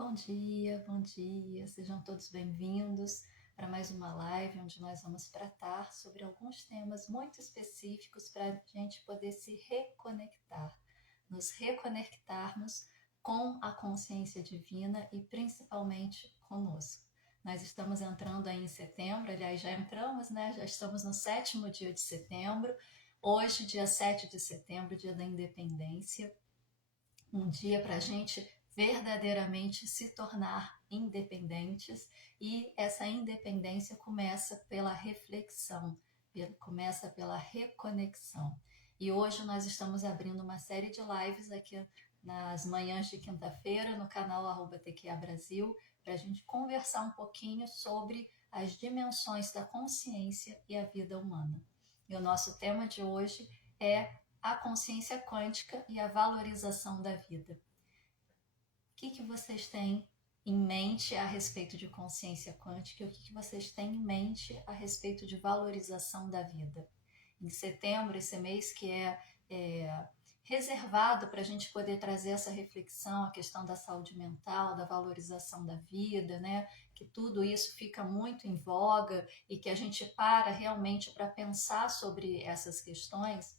Bom dia, sejam todos bem-vindos para mais uma live onde nós vamos tratar sobre alguns temas muito específicos para a gente poder se reconectar, nos reconectarmos com a consciência divina e principalmente conosco. Nós estamos entrando aí em setembro, aliás, já entramos, né? Já estamos no 7º dia de setembro. Hoje, dia 7 de setembro, dia da independência, um dia para a gente verdadeiramente se tornar independentes, e essa independência começa pela reflexão, começa pela reconexão. E hoje nós estamos abrindo uma série de lives aqui nas manhãs de quinta-feira no canal @TQA Brasil, para a gente conversar um pouquinho sobre as dimensões da consciência e a vida humana. E o nosso tema de hoje é a consciência quântica e a valorização da vida. O que vocês têm em mente a respeito de consciência quântica e o que vocês têm em mente a respeito de valorização da vida? Em setembro, esse mês que é reservado para a gente poder trazer essa reflexão, a questão da saúde mental, da valorização da vida, né? Que tudo isso fica muito em voga e que a gente para realmente para pensar sobre essas questões,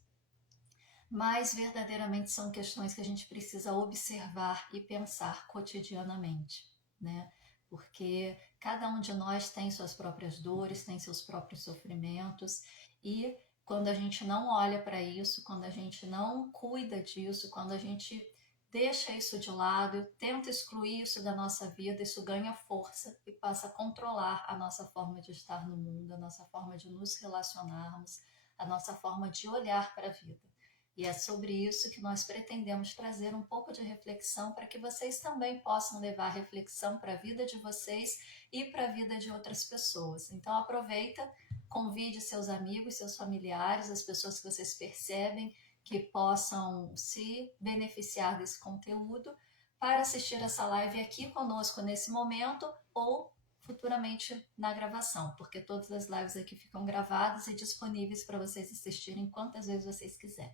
mas verdadeiramente são questões que a gente precisa observar e pensar cotidianamente, né? Porque cada um de nós tem suas próprias dores, tem seus próprios sofrimentos, e quando a gente não olha para isso, quando a gente não cuida disso, quando a gente deixa isso de lado, tenta excluir isso da nossa vida, isso ganha força e passa a controlar a nossa forma de estar no mundo, a nossa forma de nos relacionarmos, a nossa forma de olhar para a vida. E é sobre isso que nós pretendemos trazer um pouco de reflexão para que vocês também possam levar reflexão para a vida de vocês e para a vida de outras pessoas. Então aproveita, convide seus amigos, seus familiares, as pessoas que vocês percebem que possam se beneficiar desse conteúdo para assistir essa live aqui conosco nesse momento ou futuramente na gravação, porque todas as lives aqui ficam gravadas e disponíveis para vocês assistirem quantas vezes vocês quiserem.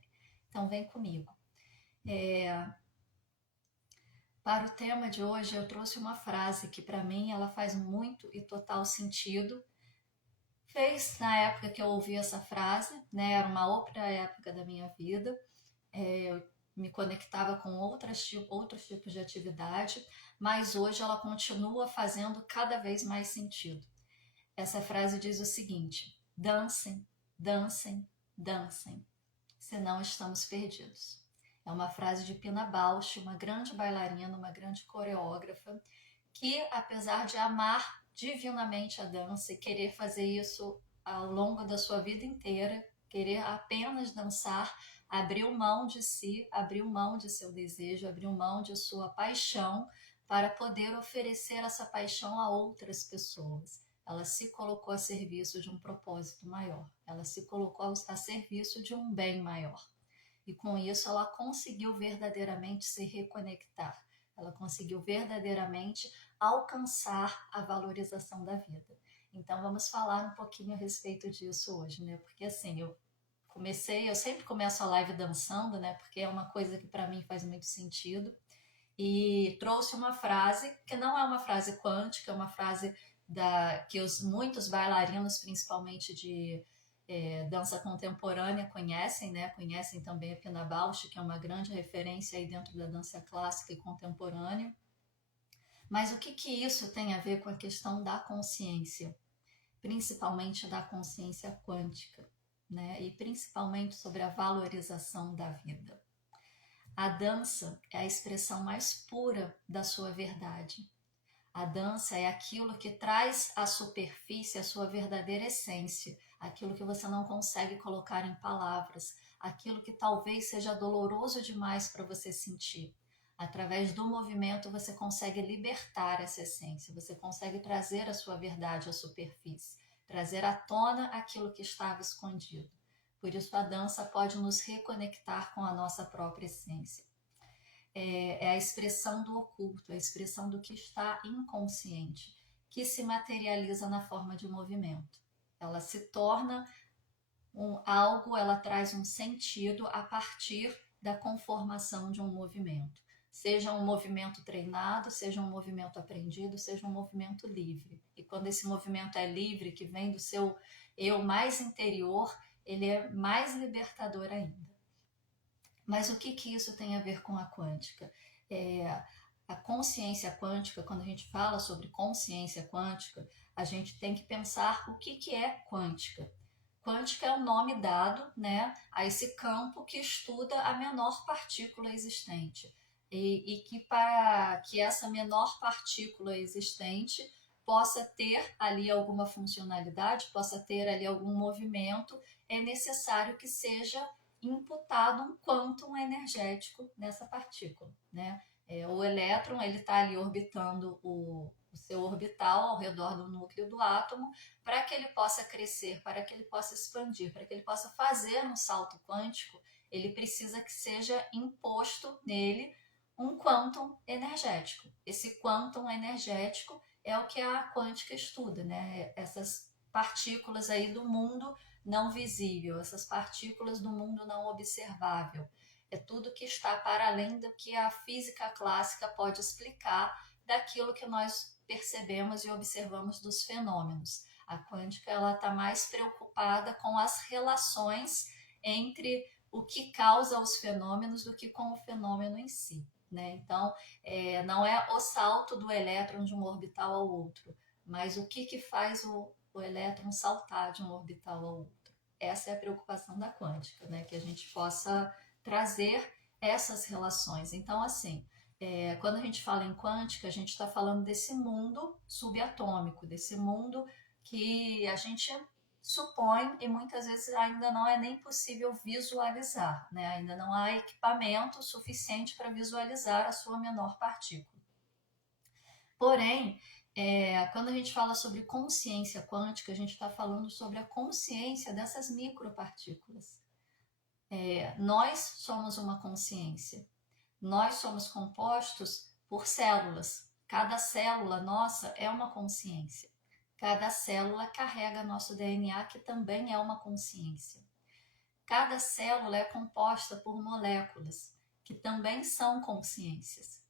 Então vem comigo. Para o tema de hoje eu trouxe uma frase que para mim ela faz muito e total sentido. Fez na época que eu ouvi essa frase, né? Era uma outra época da minha vida. Eu me conectava com outros tipos de atividade, mas hoje ela continua fazendo cada vez mais sentido. Essa frase diz o seguinte: dancem, dancem, dancem, senão estamos perdidos. É uma frase de Pina Bausch, uma grande bailarina, uma grande coreógrafa, que apesar de amar divinamente a dança e querer fazer isso ao longo da sua vida inteira, querer apenas dançar, abriu mão de si, abriu mão de seu desejo, abriu mão de sua paixão para poder oferecer essa paixão a outras pessoas. Ela se colocou a serviço de um propósito maior, ela se colocou a serviço de um bem maior. E com isso ela conseguiu verdadeiramente se reconectar, ela conseguiu verdadeiramente alcançar a valorização da vida. Então vamos falar um pouquinho a respeito disso hoje, né? Porque assim, eu sempre começo a live dançando, né? Porque é uma coisa que para mim faz muito sentido. E trouxe uma frase que não é uma frase quântica, é uma frase que muitos bailarinos, principalmente de dança contemporânea, conhecem, né? Conhecem também a Pina Bausch, que é uma grande referência aí dentro da dança clássica e contemporânea. Mas o que isso tem a ver com a questão da consciência, principalmente da consciência quântica, né? E principalmente sobre a valorização da vida. A dança é a expressão mais pura da sua verdade. A dança é aquilo que traz à superfície a sua verdadeira essência, aquilo que você não consegue colocar em palavras, aquilo que talvez seja doloroso demais para você sentir. Através do movimento você consegue libertar essa essência, você consegue trazer a sua verdade à superfície, trazer à tona aquilo que estava escondido. Por isso a dança pode nos reconectar com a nossa própria essência. É a expressão do oculto, a expressão do que está inconsciente, que se materializa na forma de movimento. Ela se torna algo, ela traz um sentido a partir da conformação de um movimento. seja um movimento treinado, seja um movimento aprendido, seja um movimento livre. E quando esse movimento é livre, que vem do seu eu mais interior, ele é mais libertador ainda. Mas o que isso tem a ver com a quântica? A consciência quântica, quando a gente fala sobre consciência quântica, a gente tem que pensar o que é quântica. Quântica é o nome dado, né, a esse campo que estuda a menor partícula existente. E que para que essa menor partícula existente possa ter ali alguma funcionalidade, possa ter ali algum movimento, é necessário que seja imputado um quantum energético nessa partícula, né? O elétron ele está ali orbitando o seu orbital ao redor do núcleo do átomo para que ele possa crescer, para que ele possa expandir, para que ele possa fazer um salto quântico, ele precisa que seja imposto nele um quantum energético. Esse quantum energético é o que a quântica estuda, né? Essas partículas aí do mundo não visível, essas partículas do mundo não observável. É tudo que está para além do que a física clássica pode explicar daquilo que nós percebemos e observamos dos fenômenos. A quântica ela está mais preocupada com as relações entre o que causa os fenômenos do que com o fenômeno em si. Né? Então, não é o salto do elétron de um orbital ao outro, mas o que faz o elétron saltar de um orbital ao outro. Essa é a preocupação da quântica, né? Que a gente possa trazer essas relações. Então, assim, quando a gente fala em quântica, a gente está falando desse mundo subatômico, desse mundo que a gente supõe e muitas vezes ainda não é nem possível visualizar, né? Ainda não há equipamento suficiente para visualizar a sua menor partícula. Porém, quando a gente fala sobre consciência quântica, a gente está falando sobre a consciência dessas micropartículas. Nós somos uma consciência. Nós somos compostos por células. Cada célula nossa é uma consciência. Cada célula carrega nosso DNA, que também é uma consciência. Cada célula é composta por moléculas, que também são consciências,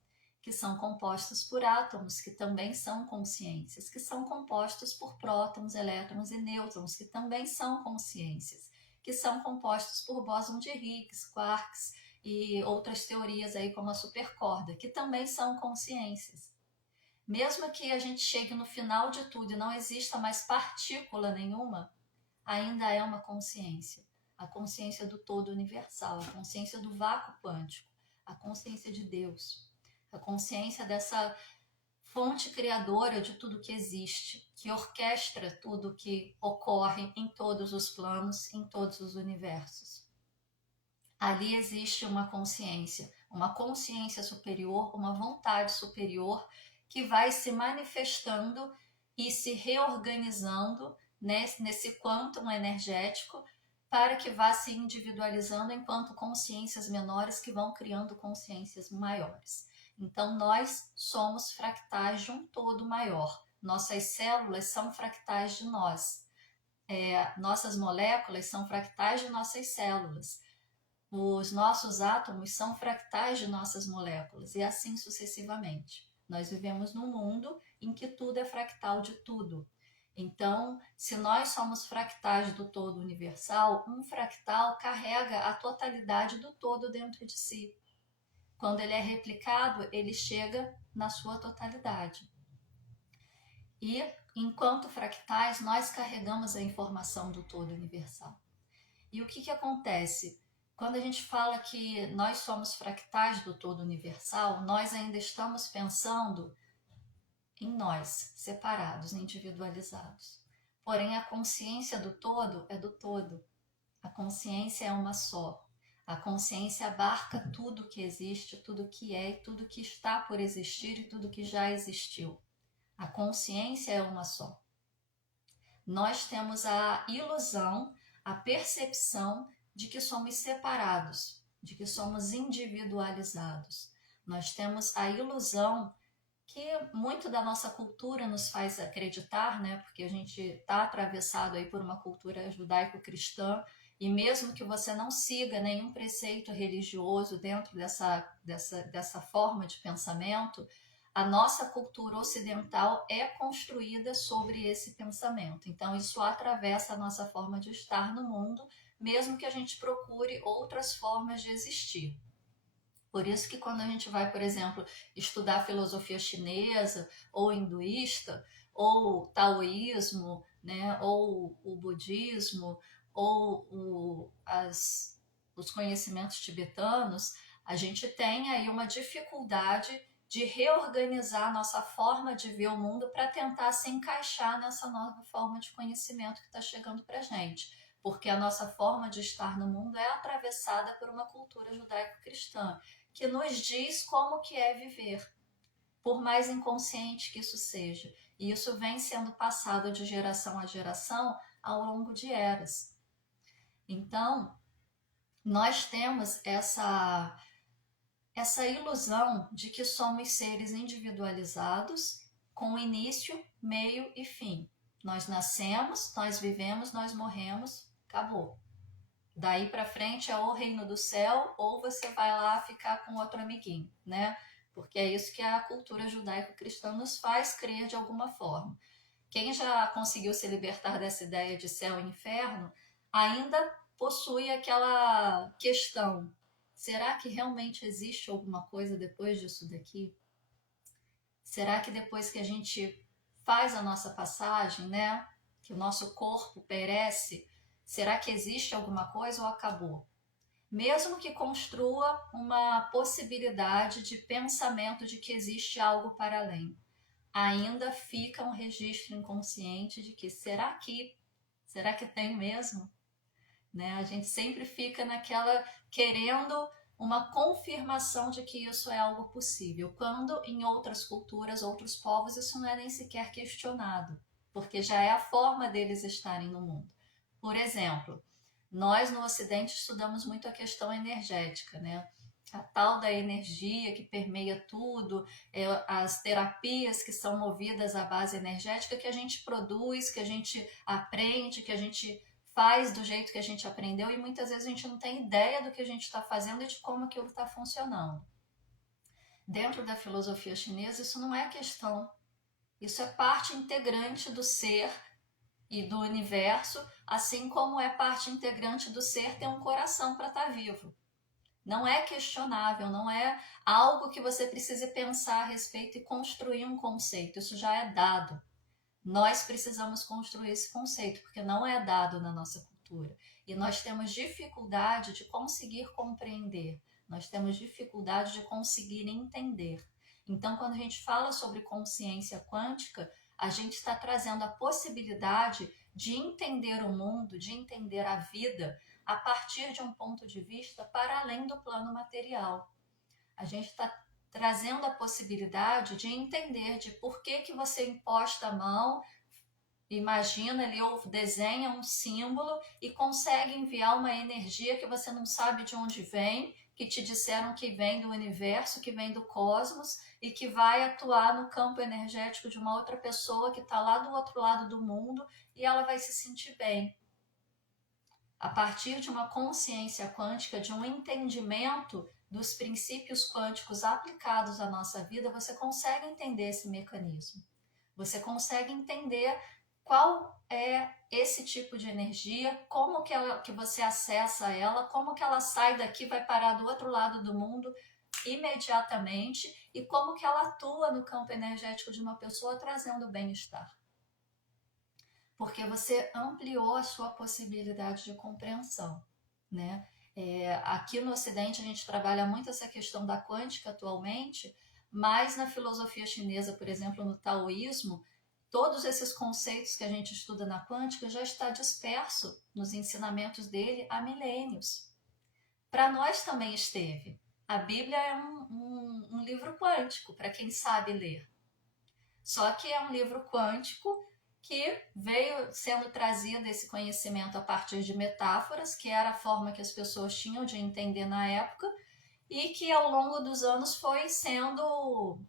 que são compostos por átomos, que também são consciências, que são compostos por prótons, elétrons e nêutrons, que também são consciências, que são compostos por bóson de Higgs, quarks e outras teorias aí como a supercorda, que também são consciências. Mesmo que a gente chegue no final de tudo e não exista mais partícula nenhuma, ainda é uma consciência. A consciência do todo universal, a consciência do vácuo quântico, a consciência de Deus, a consciência dessa fonte criadora de tudo que existe, que orquestra tudo que ocorre em todos os planos, em todos os universos. Ali existe uma consciência superior, uma vontade superior que vai se manifestando e se reorganizando nesse quantum energético para que vá se individualizando enquanto consciências menores que vão criando consciências maiores. Então, nós somos fractais de um todo maior. Nossas células são fractais de nós. Nossas moléculas são fractais de nossas células. Os nossos átomos são fractais de nossas moléculas e assim sucessivamente. Nós vivemos num mundo em que tudo é fractal de tudo. Então, se nós somos fractais do todo universal, um fractal carrega a totalidade do todo dentro de si. Quando ele é replicado, ele chega na sua totalidade. E, enquanto fractais, nós carregamos a informação do todo universal. E o que acontece? Quando a gente fala que nós somos fractais do todo universal, nós ainda estamos pensando em nós, separados, individualizados. Porém, a consciência do todo é do todo. A consciência é uma só. A consciência abarca tudo que existe, tudo que é, tudo que está por existir e tudo que já existiu. A consciência é uma só. Nós temos a ilusão, a percepção de que somos separados, de que somos individualizados. Nós temos a ilusão que muito da nossa cultura nos faz acreditar, né? Porque a gente está atravessado aí por uma cultura judaico-cristã e mesmo que você não siga nenhum preceito religioso dentro dessa forma de pensamento, a nossa cultura ocidental é construída sobre esse pensamento. Então, isso atravessa a nossa forma de estar no mundo, mesmo que a gente procure outras formas de existir. Por isso que quando a gente vai, por exemplo, estudar filosofia chinesa ou hinduísta, ou taoísmo, né, ou o budismo, ou os conhecimentos tibetanos, a gente tem aí uma dificuldade de reorganizar a nossa forma de ver o mundo para tentar se encaixar nessa nova forma de conhecimento que está chegando para a gente. Porque a nossa forma de estar no mundo é atravessada por uma cultura judaico-cristã que nos diz como que é viver, por mais inconsciente que isso seja. E isso vem sendo passado de geração a geração ao longo de eras. Então, nós temos essa ilusão de que somos seres individualizados com início, meio e fim. Nós nascemos, nós vivemos, nós morremos, acabou. Daí para frente é o reino do céu ou você vai lá ficar com outro amiguinho, né? Porque é isso que a cultura judaico-cristã nos faz crer de alguma forma. Quem já conseguiu se libertar dessa ideia de céu e inferno ainda possui aquela questão: será que realmente existe alguma coisa depois disso daqui? Será que depois que a gente faz a nossa passagem, né, que o nosso corpo perece, será que existe alguma coisa ou acabou? Mesmo que construa uma possibilidade de pensamento de que existe algo para além, ainda fica um registro inconsciente de que será que tem mesmo? Né? A gente sempre fica naquela querendo uma confirmação de que isso é algo possível, quando em outras culturas, outros povos, isso não é nem sequer questionado, porque já é a forma deles estarem no mundo. Por exemplo, nós no Ocidente estudamos muito a questão energética, né? A tal da energia que permeia tudo, as terapias que são movidas à base energética que a gente produz, que a gente aprende, que a gente faz do jeito que a gente aprendeu e muitas vezes a gente não tem ideia do que a gente está fazendo e de como aquilo está funcionando. Dentro da filosofia chinesa, isso não é questão. Isso é parte integrante do ser e do universo, assim como é parte integrante do ser ter um coração para estar vivo. Não é questionável, não é algo que você precise pensar a respeito e construir um conceito. Isso já é dado. Nós precisamos construir esse conceito, porque não é dado na nossa cultura. E nós temos dificuldade de conseguir compreender, nós temos dificuldade de conseguir entender. Então, quando a gente fala sobre consciência quântica, a gente está trazendo a possibilidade de entender o mundo, de entender a vida, a partir de um ponto de vista para além do plano material. A gente está trazendo a possibilidade de entender de por que você imposta a mão, imagina ali ou desenha um símbolo e consegue enviar uma energia que você não sabe de onde vem, que te disseram que vem do universo, que vem do cosmos e que vai atuar no campo energético de uma outra pessoa que está lá do outro lado do mundo e ela vai se sentir bem. A partir de uma consciência quântica, de um entendimento dos princípios quânticos aplicados à nossa vida, você consegue entender esse mecanismo. Você consegue entender qual é esse tipo de energia, como que você acessa ela, como que ela sai daqui, vai parar do outro lado do mundo imediatamente e como que ela atua no campo energético de uma pessoa trazendo bem-estar. Porque você ampliou a sua possibilidade de compreensão, né? Aqui no Ocidente a gente trabalha muito essa questão da quântica atualmente, mas na filosofia chinesa, por exemplo, no taoísmo, todos esses conceitos que a gente estuda na quântica já está disperso nos ensinamentos dele há milênios. Para nós também esteve. A Bíblia é um livro quântico, para quem sabe ler. Só que é um livro quântico que veio sendo trazido esse conhecimento a partir de metáforas, que era a forma que as pessoas tinham de entender na época, e que ao longo dos anos foi sendo...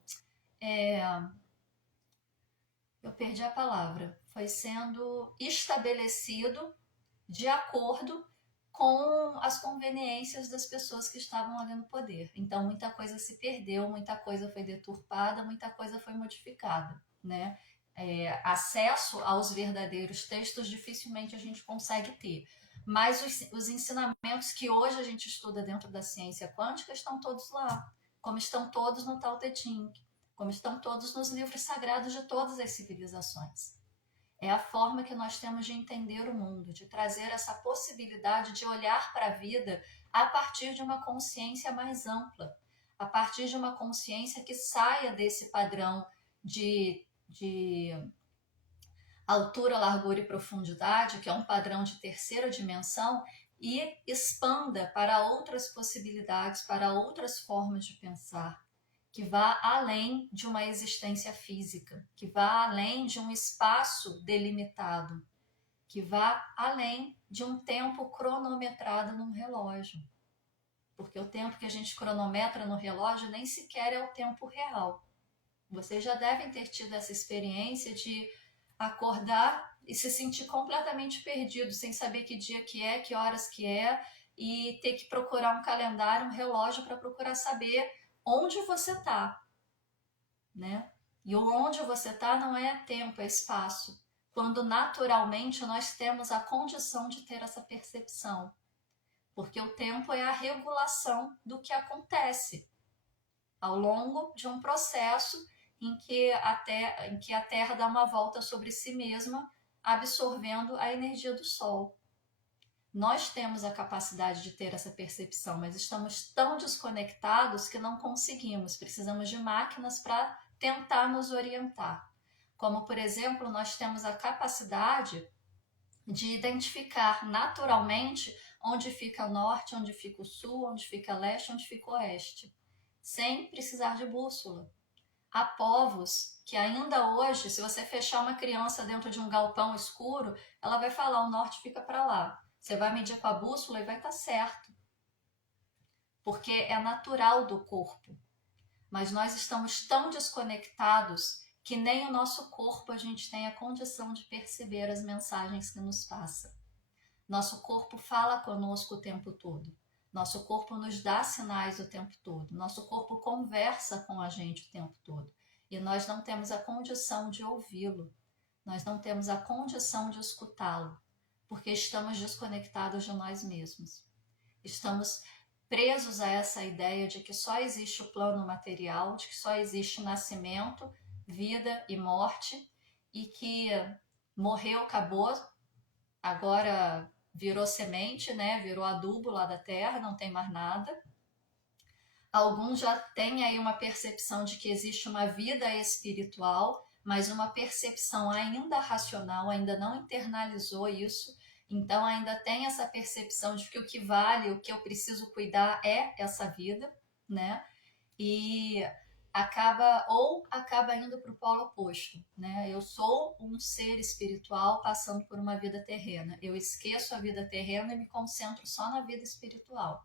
eu perdi a palavra. Foi sendo estabelecido de acordo com as conveniências das pessoas que estavam ali no poder. Então, muita coisa se perdeu, muita coisa foi deturpada, muita coisa foi modificada, né? Acesso aos verdadeiros textos dificilmente a gente consegue ter. Mas os ensinamentos que hoje a gente estuda dentro da ciência quântica estão todos lá, como estão todos no Tao Te Ching, como estão todos nos livros sagrados de todas as civilizações. É a forma que nós temos de entender o mundo, de trazer essa possibilidade de olhar para a vida a partir de uma consciência mais ampla, a partir de uma consciência que saia desse padrão de altura, largura e profundidade, que é um padrão de terceira dimensão, e expanda para outras possibilidades, para outras formas de pensar, que vá além de uma existência física, que vá além de um espaço delimitado, que vá além de um tempo cronometrado num relógio. Porque o tempo que a gente cronometra no relógio nem sequer é o tempo real. Vocês já devem ter tido essa experiência de acordar e se sentir completamente perdido, sem saber que dia que é, que horas que é, e ter que procurar um calendário, um relógio para procurar saber onde você está, né? E onde você está não é tempo, é espaço. Quando naturalmente nós temos a condição de ter essa percepção. Porque o tempo é a regulação do que acontece ao longo de um processo em que a Terra dá uma volta sobre si mesma, absorvendo a energia do Sol. Nós temos a capacidade de ter essa percepção, mas estamos tão desconectados que não conseguimos. Precisamos de máquinas para tentar nos orientar. Como, por exemplo, nós temos a capacidade de identificar naturalmente onde fica o norte, onde fica o sul, onde fica o leste, onde fica o oeste, sem precisar de bússola. Há povos que ainda hoje, se você fechar uma criança dentro de um galpão escuro, ela vai falar, o norte fica para lá. Você vai medir com a bússola e vai estar certo. Porque é natural do corpo. Mas nós estamos tão desconectados que nem o nosso corpo a gente tem a condição de perceber as mensagens que nos passa. Nosso corpo fala conosco o tempo todo. Nosso corpo nos dá sinais o tempo todo. Nosso corpo conversa com a gente o tempo todo. E nós não temos a condição de ouvi-lo. Nós não temos a condição de escutá-lo, porque estamos desconectados de nós mesmos. Estamos presos a essa ideia de que só existe o plano material, de que só existe nascimento, vida e morte, e que morreu, acabou, agora virou semente, né? Virou adubo lá da terra, não tem mais nada. Alguns já têm aí uma percepção de que existe uma vida espiritual, mas uma percepção ainda racional, ainda não internalizou isso, então ainda tem essa percepção de que o que vale, o que eu preciso cuidar é essa vida, né? E acaba indo para o polo oposto, né? Eu sou um ser espiritual passando por uma vida terrena. Eu esqueço a vida terrena e me concentro só na vida espiritual.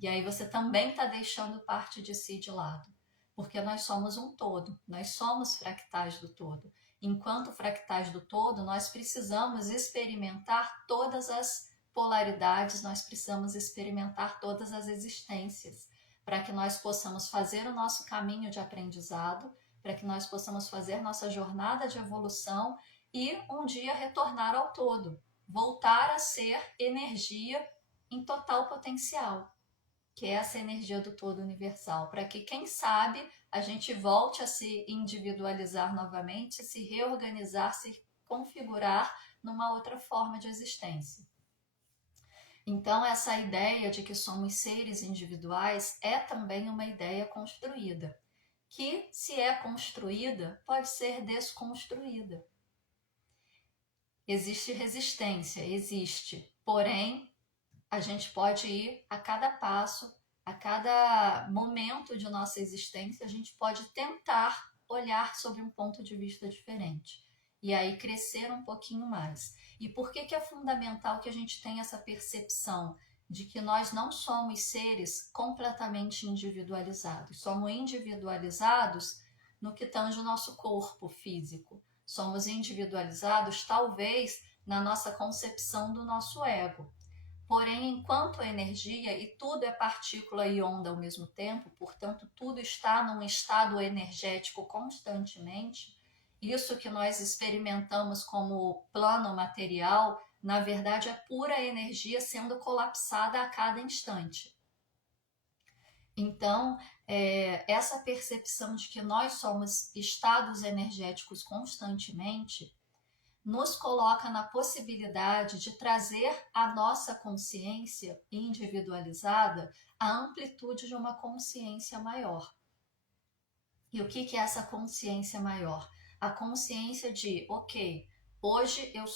E aí você também está deixando parte de si de lado, porque nós somos um todo, nós somos fractais do todo. Enquanto fractais do todo, nós precisamos experimentar todas as polaridades, nós precisamos experimentar todas as existências, para que nós possamos fazer o nosso caminho de aprendizado, para que nós possamos fazer nossa jornada de evolução e um dia retornar ao todo, voltar a ser energia em total potencial, que é essa energia do todo universal, para que, quem sabe, a gente volte a se individualizar novamente, se reorganizar, se configurar numa outra forma de existência. Então, essa ideia de que somos seres individuais é também uma ideia construída, que, se é construída, pode ser desconstruída. Existe resistência, existe, porém, a gente pode ir a cada passo, a cada momento de nossa existência, a gente pode tentar olhar sobre um ponto de vista diferente e aí crescer um pouquinho mais. E por que é fundamental que a gente tenha essa percepção de que nós não somos seres completamente individualizados? Somos individualizados no que tange o nosso corpo físico. Somos individualizados, talvez, na nossa concepção do nosso ego. Porém, enquanto energia, e tudo é partícula e onda ao mesmo tempo, portanto, tudo está num estado energético constantemente, isso que nós experimentamos como plano material, na verdade, é pura energia sendo colapsada a cada instante. Então, essa percepção de que nós somos estados energéticos constantemente nos coloca na possibilidade de trazer à nossa consciência individualizada a amplitude de uma consciência maior. E o que é essa consciência maior? A consciência de, ok, hoje eu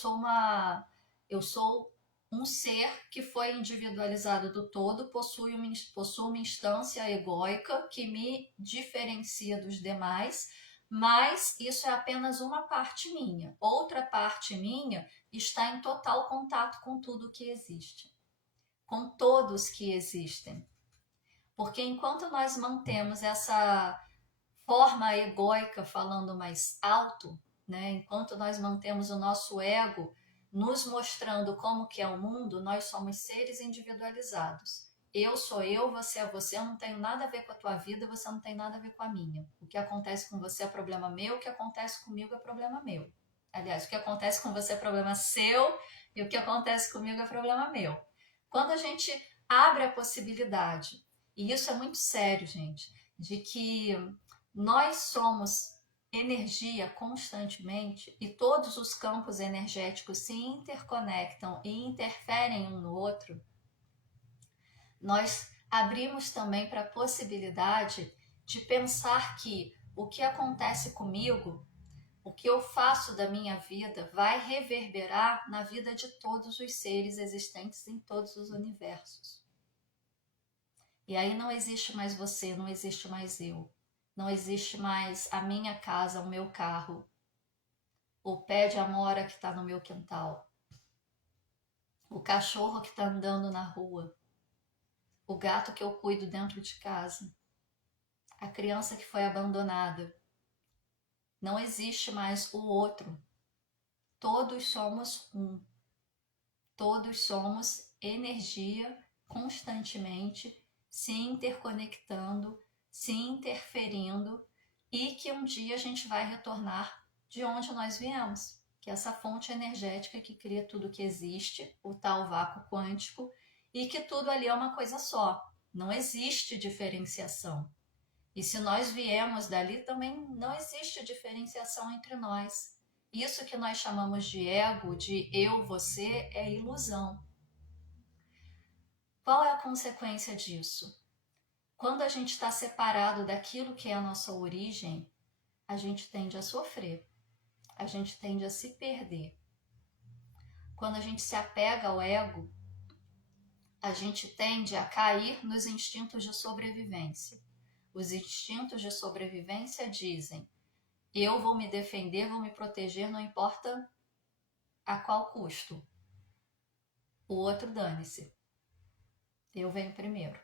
sou um ser que foi individualizado do todo, possui uma instância egóica que me diferencia dos demais, mas isso é apenas uma parte minha. Outra parte minha está em total contato com tudo que existe, com todos que existem. Porque enquanto nós mantemos essa forma egóica falando mais alto, né? Enquanto nós mantemos o nosso ego nos mostrando como que é o mundo, nós somos seres individualizados. Eu sou eu, você é você, eu não tenho nada a ver com a tua vida, você não tem nada a ver com a minha. O que acontece com você é problema meu, o que acontece comigo é problema meu. Aliás, o que acontece com você é problema seu e o que acontece comigo é problema meu. Quando a gente abre a possibilidade, e isso é muito sério, gente, de que nós somos energia constantemente e todos os campos energéticos se interconectam e interferem um no outro, nós abrimos também para a possibilidade de pensar que o que acontece comigo, o que eu faço da minha vida, vai reverberar na vida de todos os seres existentes em todos os universos. E aí não existe mais você, não existe mais eu. Não existe mais a minha casa, o meu carro, o pé de amora que está no meu quintal, o cachorro que está andando na rua, o gato que eu cuido dentro de casa, a criança que foi abandonada. Não existe mais o outro. Todos somos um. Todos somos energia constantemente se interconectando, se interferindo e que um dia a gente vai retornar de onde nós viemos, que é essa fonte energética que cria tudo que existe, o tal vácuo quântico, e que tudo ali é uma coisa só. Não existe diferenciação. E se nós viemos dali, também não existe diferenciação entre nós. Isso que nós chamamos de ego, de eu, você, é ilusão. Qual é a consequência disso? Quando a gente está separado daquilo que é a nossa origem, a gente tende a sofrer, a gente tende a se perder. Quando a gente se apega ao ego, a gente tende a cair nos instintos de sobrevivência. Os instintos de sobrevivência dizem: eu vou me defender, vou me proteger, não importa a qual custo. O outro dane-se. Eu venho primeiro.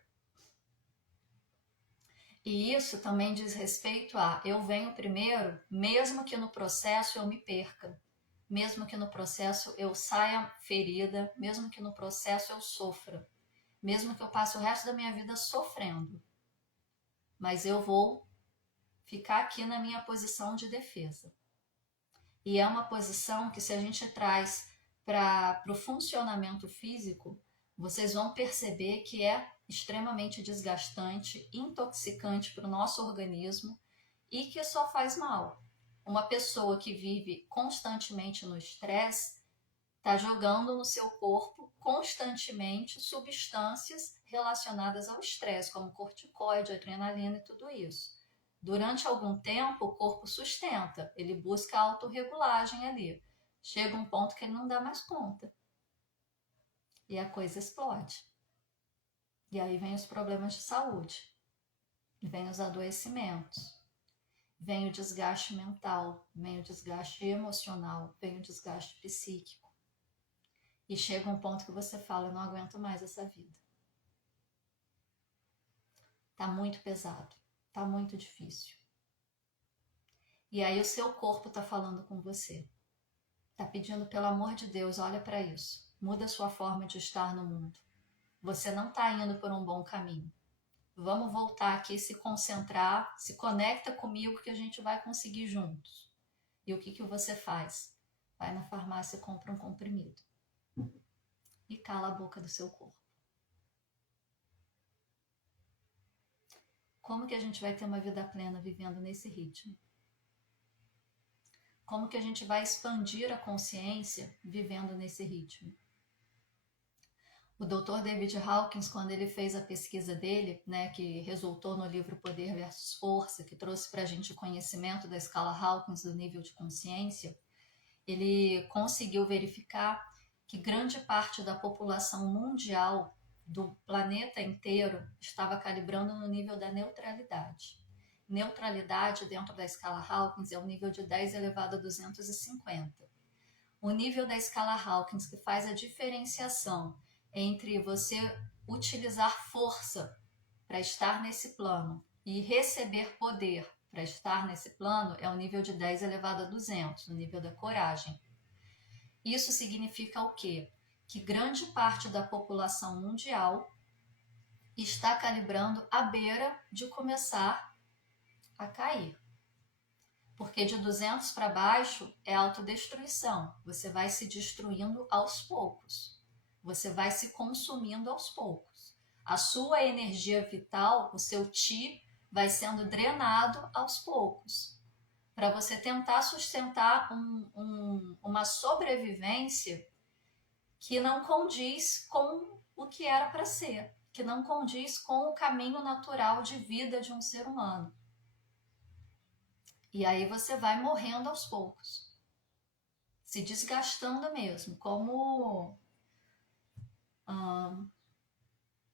E isso também diz respeito a eu venho primeiro, mesmo que no processo eu me perca, mesmo que no processo eu saia ferida, mesmo que no processo eu sofra, mesmo que eu passe o resto da minha vida sofrendo. Mas eu vou ficar aqui na minha posição de defesa. E é uma posição que, se a gente traz para o funcionamento físico, vocês vão perceber que é extremamente desgastante, intoxicante para o nosso organismo e que só faz mal. Uma pessoa que vive constantemente no estresse está jogando no seu corpo constantemente substâncias relacionadas ao estresse, como corticoide, adrenalina e tudo isso. Durante algum tempo, o corpo sustenta, ele busca a autorregulagem ali. Chega um ponto que ele não dá mais conta. E a coisa explode. E aí vem os problemas de saúde, vem os adoecimentos, vem o desgaste mental, vem o desgaste emocional, vem o desgaste psíquico. E chega um ponto que você fala: eu não aguento mais essa vida. Tá muito pesado, tá muito difícil. E aí o seu corpo tá falando com você. Tá pedindo, pelo amor de Deus, olha para isso. Muda a sua forma de estar no mundo. Você não está indo por um bom caminho. Vamos voltar aqui, se concentrar, se conecta comigo que a gente vai conseguir juntos. E o que você faz? Vai na farmácia e compra um comprimido. E cala a boca do seu corpo. Como que a gente vai ter uma vida plena vivendo nesse ritmo? Como que a gente vai expandir a consciência vivendo nesse ritmo? O Dr. David Hawkins, quando ele fez a pesquisa dele, né, que resultou no livro Poder versus Força, que trouxe para a gente o conhecimento da escala Hawkins do nível de consciência, ele conseguiu verificar que grande parte da população mundial do planeta inteiro estava calibrando no nível da neutralidade. Neutralidade dentro da escala Hawkins é o nível de 10 elevado a 250. O nível da escala Hawkins que faz a diferenciação entre você utilizar força para estar nesse plano e receber poder para estar nesse plano é o nível de 10 elevado a 200, o nível da coragem. Isso significa o quê? Que grande parte da população mundial está calibrando à beira de começar a cair. Porque de 200 para baixo é autodestruição. Você vai se destruindo aos poucos. Você vai se consumindo aos poucos. A sua energia vital, o seu chi, vai sendo drenado aos poucos. Para você tentar sustentar uma sobrevivência que não condiz com o que era para ser, que não condiz com o caminho natural de vida de um ser humano. E aí você vai morrendo aos poucos, se desgastando mesmo, como...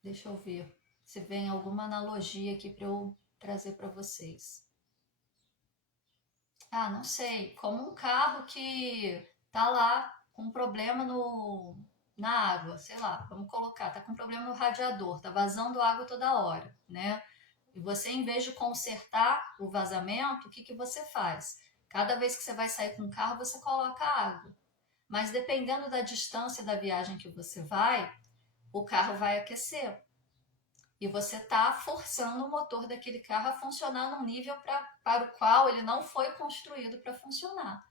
deixa eu ver se vem alguma analogia aqui para eu trazer para vocês. Não sei, como um carro que tá lá com um problema na água, sei lá, vamos colocar, tá com problema no radiador, tá vazando água toda hora, né? E você, em vez de consertar o vazamento, o que você faz? Cada vez que você vai sair com o carro, você coloca água. Mas dependendo da distância da viagem que você vai, o carro vai aquecer. E você está forçando o motor daquele carro a funcionar num nível para o qual ele não foi construído para funcionar.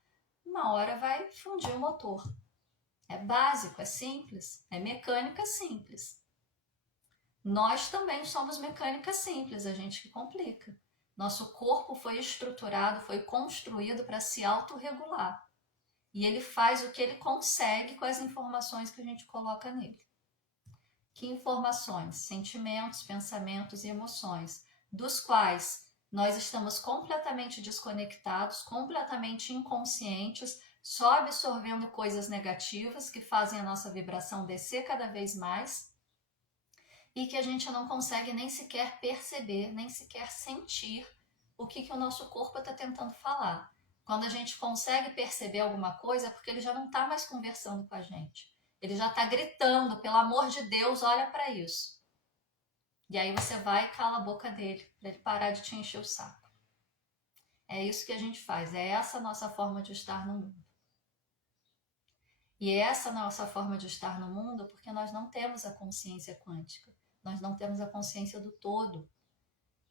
Uma hora vai fundir o motor. É básico, é simples, é mecânica simples. Nós também somos mecânica simples, a gente que complica. Nosso corpo foi estruturado, foi construído para se autorregular. E ele faz o que ele consegue com as informações que a gente coloca nele. Que informações? Sentimentos, pensamentos e emoções, dos quais nós estamos completamente desconectados, completamente inconscientes, só absorvendo coisas negativas que fazem a nossa vibração descer cada vez mais e que a gente não consegue nem sequer perceber, nem sequer sentir o que o nosso corpo está tentando falar. Quando a gente consegue perceber alguma coisa é porque ele já não está mais conversando com a gente. Ele já está gritando, pelo amor de Deus, olha para isso. E aí você vai e cala a boca dele, para ele parar de te encher o saco. É isso que a gente faz, é essa a nossa forma de estar no mundo. E é essa a nossa forma de estar no mundo porque nós não temos a consciência quântica, nós não temos a consciência do todo.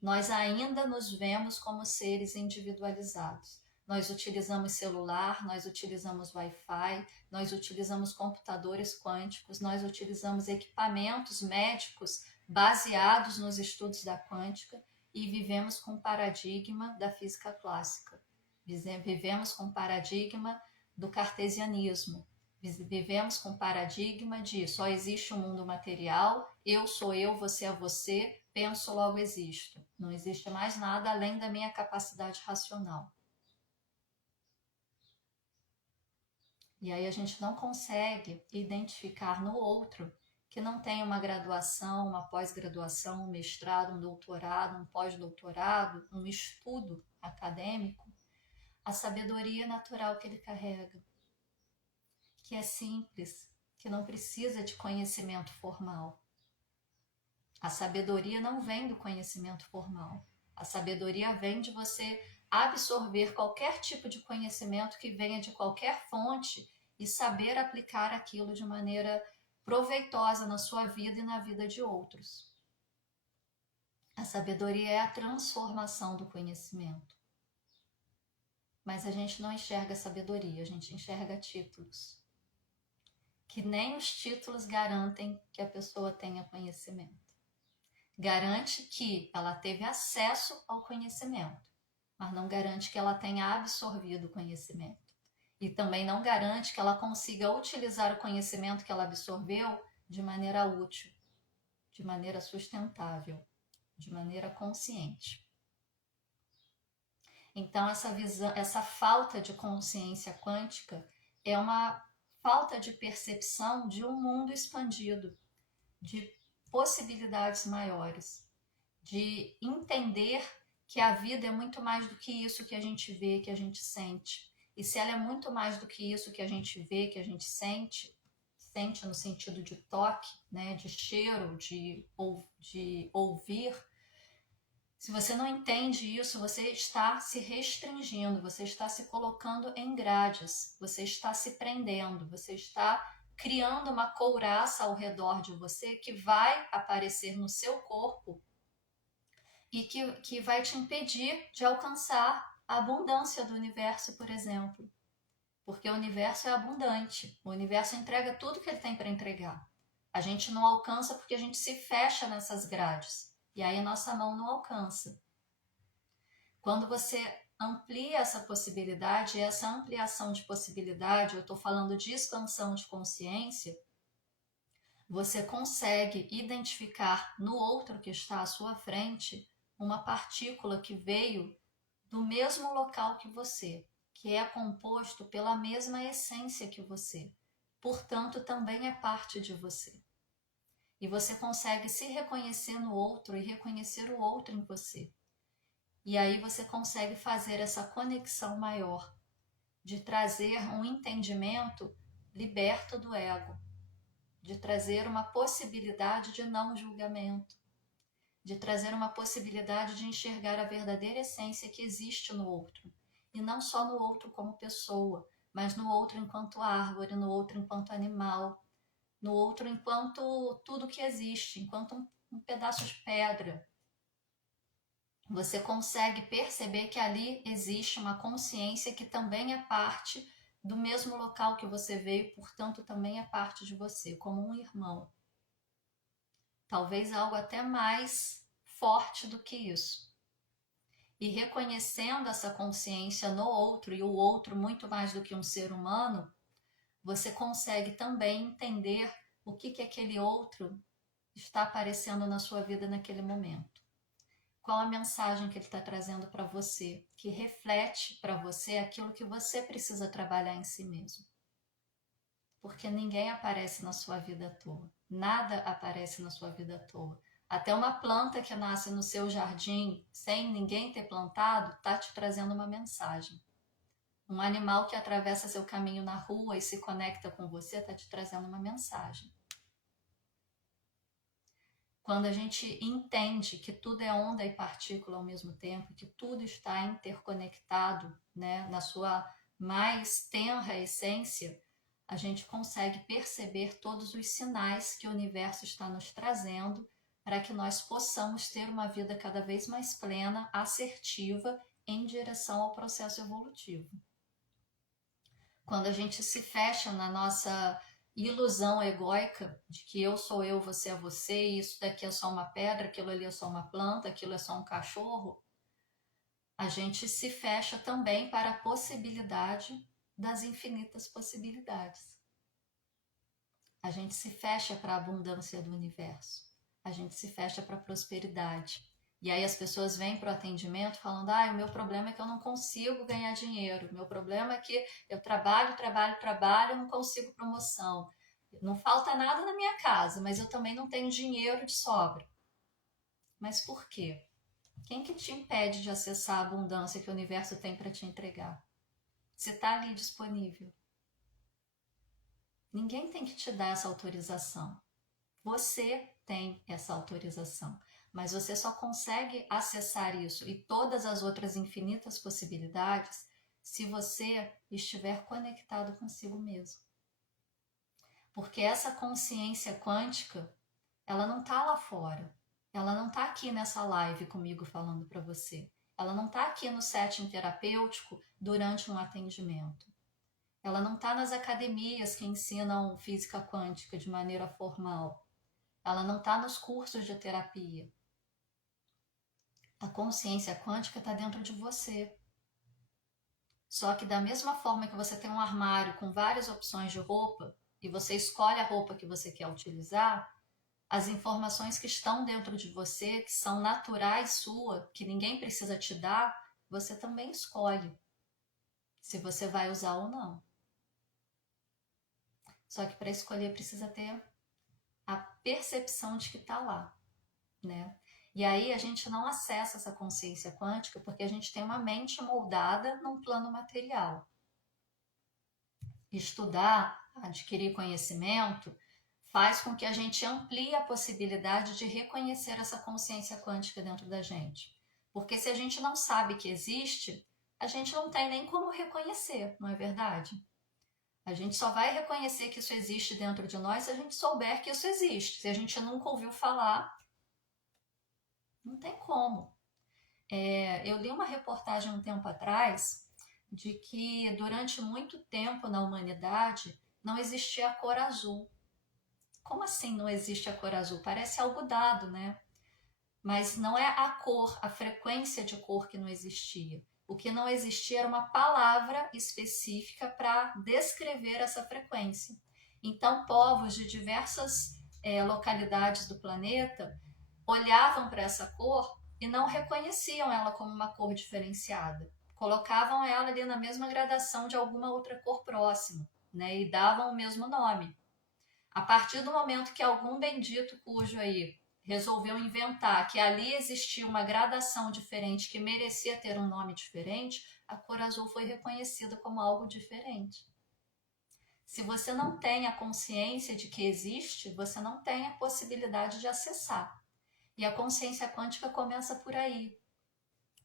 Nós ainda nos vemos como seres individualizados. Nós utilizamos celular, nós utilizamos Wi-Fi, nós utilizamos computadores quânticos, nós utilizamos equipamentos médicos baseados nos estudos da quântica e vivemos com o paradigma da física clássica. Vivemos com o paradigma do cartesianismo. Vivemos com o paradigma de só existe um mundo material, eu sou eu, você é você, penso, logo existo. Não existe mais nada além da minha capacidade racional. E aí a gente não consegue identificar no outro que não tem uma graduação, uma pós-graduação, um mestrado, um doutorado, um pós-doutorado, um estudo acadêmico, a sabedoria natural que ele carrega, que é simples, que não precisa de conhecimento formal. A sabedoria não vem do conhecimento formal. A sabedoria vem de você absorver qualquer tipo de conhecimento que venha de qualquer fonte e saber aplicar aquilo de maneira proveitosa na sua vida e na vida de outros. A sabedoria é a transformação do conhecimento. Mas a gente não enxerga sabedoria, a gente enxerga títulos. Que nem os títulos garantem que a pessoa tenha conhecimento. Garante que ela teve acesso ao conhecimento, mas não garante que ela tenha absorvido o conhecimento. E também não garante que ela consiga utilizar o conhecimento que ela absorveu de maneira útil, de maneira sustentável, de maneira consciente. Então, essa falta de consciência quântica é uma falta de percepção de um mundo expandido, de possibilidades maiores, de entender que a vida é muito mais do que isso que a gente vê, que a gente sente. E se ela é muito mais do que isso que a gente vê, que a gente sente no sentido de toque, né, de cheiro, de ouvir, se você não entende isso, você está se restringindo, você está se colocando em grades, você está se prendendo, você está criando uma couraça ao redor de você que vai aparecer no seu corpo e que vai te impedir de alcançar a abundância do universo, por exemplo. Porque o universo é abundante, o universo entrega tudo que ele tem para entregar. A gente não alcança porque a gente se fecha nessas grades. E aí a nossa mão não alcança. Quando você amplia essa possibilidade, essa ampliação de possibilidade, eu estou falando de expansão de consciência, você consegue identificar no outro que está à sua frente uma partícula que veio do mesmo local que você, que é composto pela mesma essência que você. Portanto, também é parte de você. E você consegue se reconhecer no outro e reconhecer o outro em você. E aí você consegue fazer essa conexão maior, de trazer um entendimento liberto do ego, de trazer uma possibilidade de não julgamento, de trazer uma possibilidade de enxergar a verdadeira essência que existe no outro. E não só no outro como pessoa, mas no outro enquanto árvore, no outro enquanto animal, no outro enquanto tudo que existe, enquanto um pedaço de pedra. Você consegue perceber que ali existe uma consciência que também é parte do mesmo local que você veio, portanto também é parte de você, como um irmão. Talvez algo até mais forte do que isso. E reconhecendo essa consciência no outro, e o outro muito mais do que um ser humano, você consegue também entender o que aquele outro está aparecendo na sua vida naquele momento. Qual a mensagem que ele está trazendo para você, que reflete para você aquilo que você precisa trabalhar em si mesmo. Porque ninguém aparece na sua vida à toa. Nada aparece na sua vida à toa. Até uma planta que nasce no seu jardim, sem ninguém ter plantado, está te trazendo uma mensagem. Um animal que atravessa seu caminho na rua e se conecta com você está te trazendo uma mensagem. Quando a gente entende que tudo é onda e partícula ao mesmo tempo, que tudo está interconectado, né, na sua mais tenra essência, a gente consegue perceber todos os sinais que o universo está nos trazendo para que nós possamos ter uma vida cada vez mais plena, assertiva, em direção ao processo evolutivo. Quando a gente se fecha na nossa ilusão egóica de que eu sou eu, você é você, e isso daqui é só uma pedra, aquilo ali é só uma planta, aquilo é só um cachorro, a gente se fecha também para a possibilidade das infinitas possibilidades. A gente se fecha para a abundância do universo. A gente se fecha para a prosperidade. E aí as pessoas vêm para o atendimento falando: o meu problema é que eu não consigo ganhar dinheiro, o meu problema é que eu trabalho, não consigo promoção. Não falta nada na minha casa, mas eu também não tenho dinheiro de sobra. Mas por quê? Quem que te impede de acessar a abundância que o universo tem para te entregar? Você está ali disponível. Ninguém tem que te dar essa autorização. Você tem essa autorização, mas você só consegue acessar isso e todas as outras infinitas possibilidades se você estiver conectado consigo mesmo. Porque essa consciência quântica, ela não está lá fora. Ela não está aqui nessa live comigo falando para você. Ela não está aqui no setting terapêutico durante um atendimento. Ela não está nas academias que ensinam física quântica de maneira formal. Ela não está nos cursos de terapia. A consciência quântica está dentro de você. Só que da mesma forma que você tem um armário com várias opções de roupa e você escolhe a roupa que você quer utilizar, as informações que estão dentro de você, que são naturais sua, que ninguém precisa te dar, você também escolhe se você vai usar ou não. Só que para escolher precisa ter a percepção de que está lá, né? E aí a gente não acessa essa consciência quântica porque a gente tem uma mente moldada num plano material. Estudar, adquirir conhecimento, faz com que a gente amplie a possibilidade de reconhecer essa consciência quântica dentro da gente. Porque se a gente não sabe que existe, a gente não tem nem como reconhecer, não é verdade? A gente só vai reconhecer que isso existe dentro de nós se a gente souber que isso existe. Se a gente nunca ouviu falar, não tem como. Eu li uma reportagem um tempo atrás de que durante muito tempo na humanidade não existia a cor azul. Como assim não existe a cor azul? Parece algo dado, né? Mas não é a cor, a frequência de cor que não existia. O que não existia era uma palavra específica para descrever essa frequência. Então, povos de diversas localidades do planeta olhavam para essa cor e não reconheciam ela como uma cor diferenciada. Colocavam ela ali na mesma gradação de alguma outra cor próxima, né? E davam o mesmo nome. A partir do momento que algum bendito cujo aí resolveu inventar que ali existia uma gradação diferente que merecia ter um nome diferente, a cor azul foi reconhecida como algo diferente. Se você não tem a consciência de que existe, você não tem a possibilidade de acessar. E a consciência quântica começa por aí,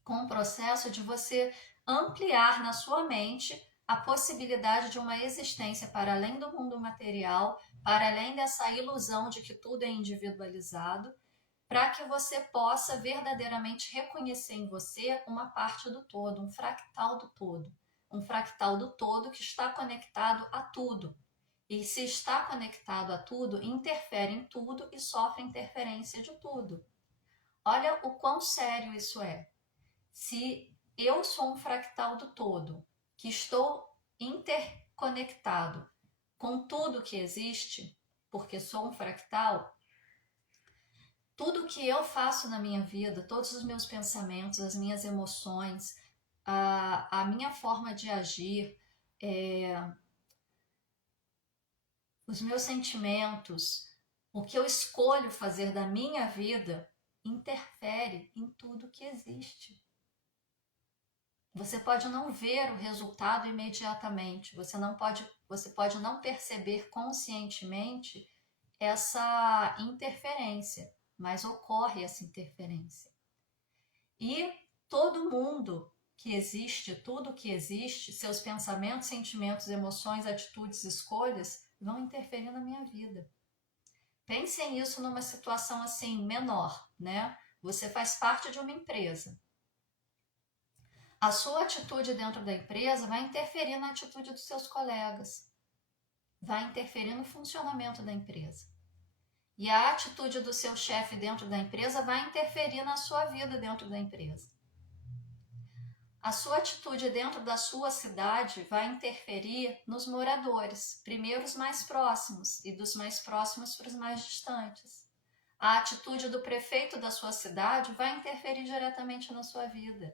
com o processo de você ampliar na sua mente a possibilidade de uma existência para além do mundo material, para além dessa ilusão de que tudo é individualizado, para que você possa verdadeiramente reconhecer em você uma parte do todo, um fractal do todo. Um fractal do todo que está conectado a tudo. E se está conectado a tudo, interfere em tudo e sofre interferência de tudo. Olha o quão sério isso é. Se eu sou um fractal do todo, que estou interconectado com tudo que existe, porque sou um fractal, tudo que eu faço na minha vida, todos os meus pensamentos, as minhas emoções, a minha forma de agir, os meus sentimentos, o que eu escolho fazer da minha vida, interfere em tudo que existe. Você pode não ver o resultado imediatamente, você pode não perceber conscientemente essa interferência, mas ocorre essa interferência. E todo mundo que existe, tudo que existe, seus pensamentos, sentimentos, emoções, atitudes, escolhas, vão interferir na minha vida. Pensem nisso numa situação assim, menor, né? Você faz parte de uma empresa. A sua atitude dentro da empresa vai interferir na atitude dos seus colegas, vai interferir no funcionamento da empresa. E a atitude do seu chefe dentro da empresa vai interferir na sua vida dentro da empresa. A sua atitude dentro da sua cidade vai interferir nos moradores, primeiro os mais próximos e dos mais próximos para os mais distantes. A atitude do prefeito da sua cidade vai interferir diretamente na sua vida.